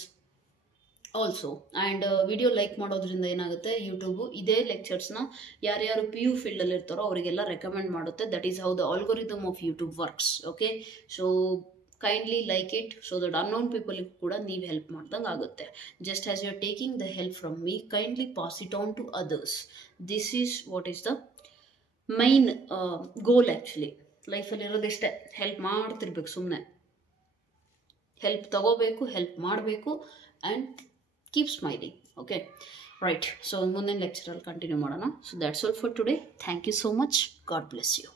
also. And video like ಮಾಡೋದ್ರಿಂದ ಏನಾಗುತ್ತೆ, ಯೂಟ್ಯೂಬು ಇದೇ ಲೆಕ್ಚರ್ಸ್ನ ಯಾರ್ಯಾರು PU ಫೀಲ್ಡಲ್ಲಿ ಇರ್ತಾರೋ ಅವರಿಗೆಲ್ಲ ರೆಕಮೆಂಡ್ ಮಾಡುತ್ತೆ. That is how the algorithm of YouTube works, okay? So kindly like it, so that unknown ಪೀಪಲ್ಗೆ ಕೂಡ ನೀವು ಹೆಲ್ಪ್ ಮಾಡ್ದಂಗೆ ಆಗುತ್ತೆ. Just as you are taking the help from me, kindly pass it on to others. This is what is the main goal actually. ಲೈಫಲ್ಲಿ ಇರೋದಿಷ್ಟೇ, help ಮಾಡ್ತಿರ್ಬೇಕು, ಸುಮ್ಮನೆ help ತಗೋಬೇಕು, ಹೆಲ್ಪ್ ಮಾಡಬೇಕು, and keep smiling, okay? Right, so ಮುಂದಿನ ಲೆಕ್ಚರಲ್ಲಿ continue ಮಾಡೋಣ. So that's all for today. Thank you so much. God bless you.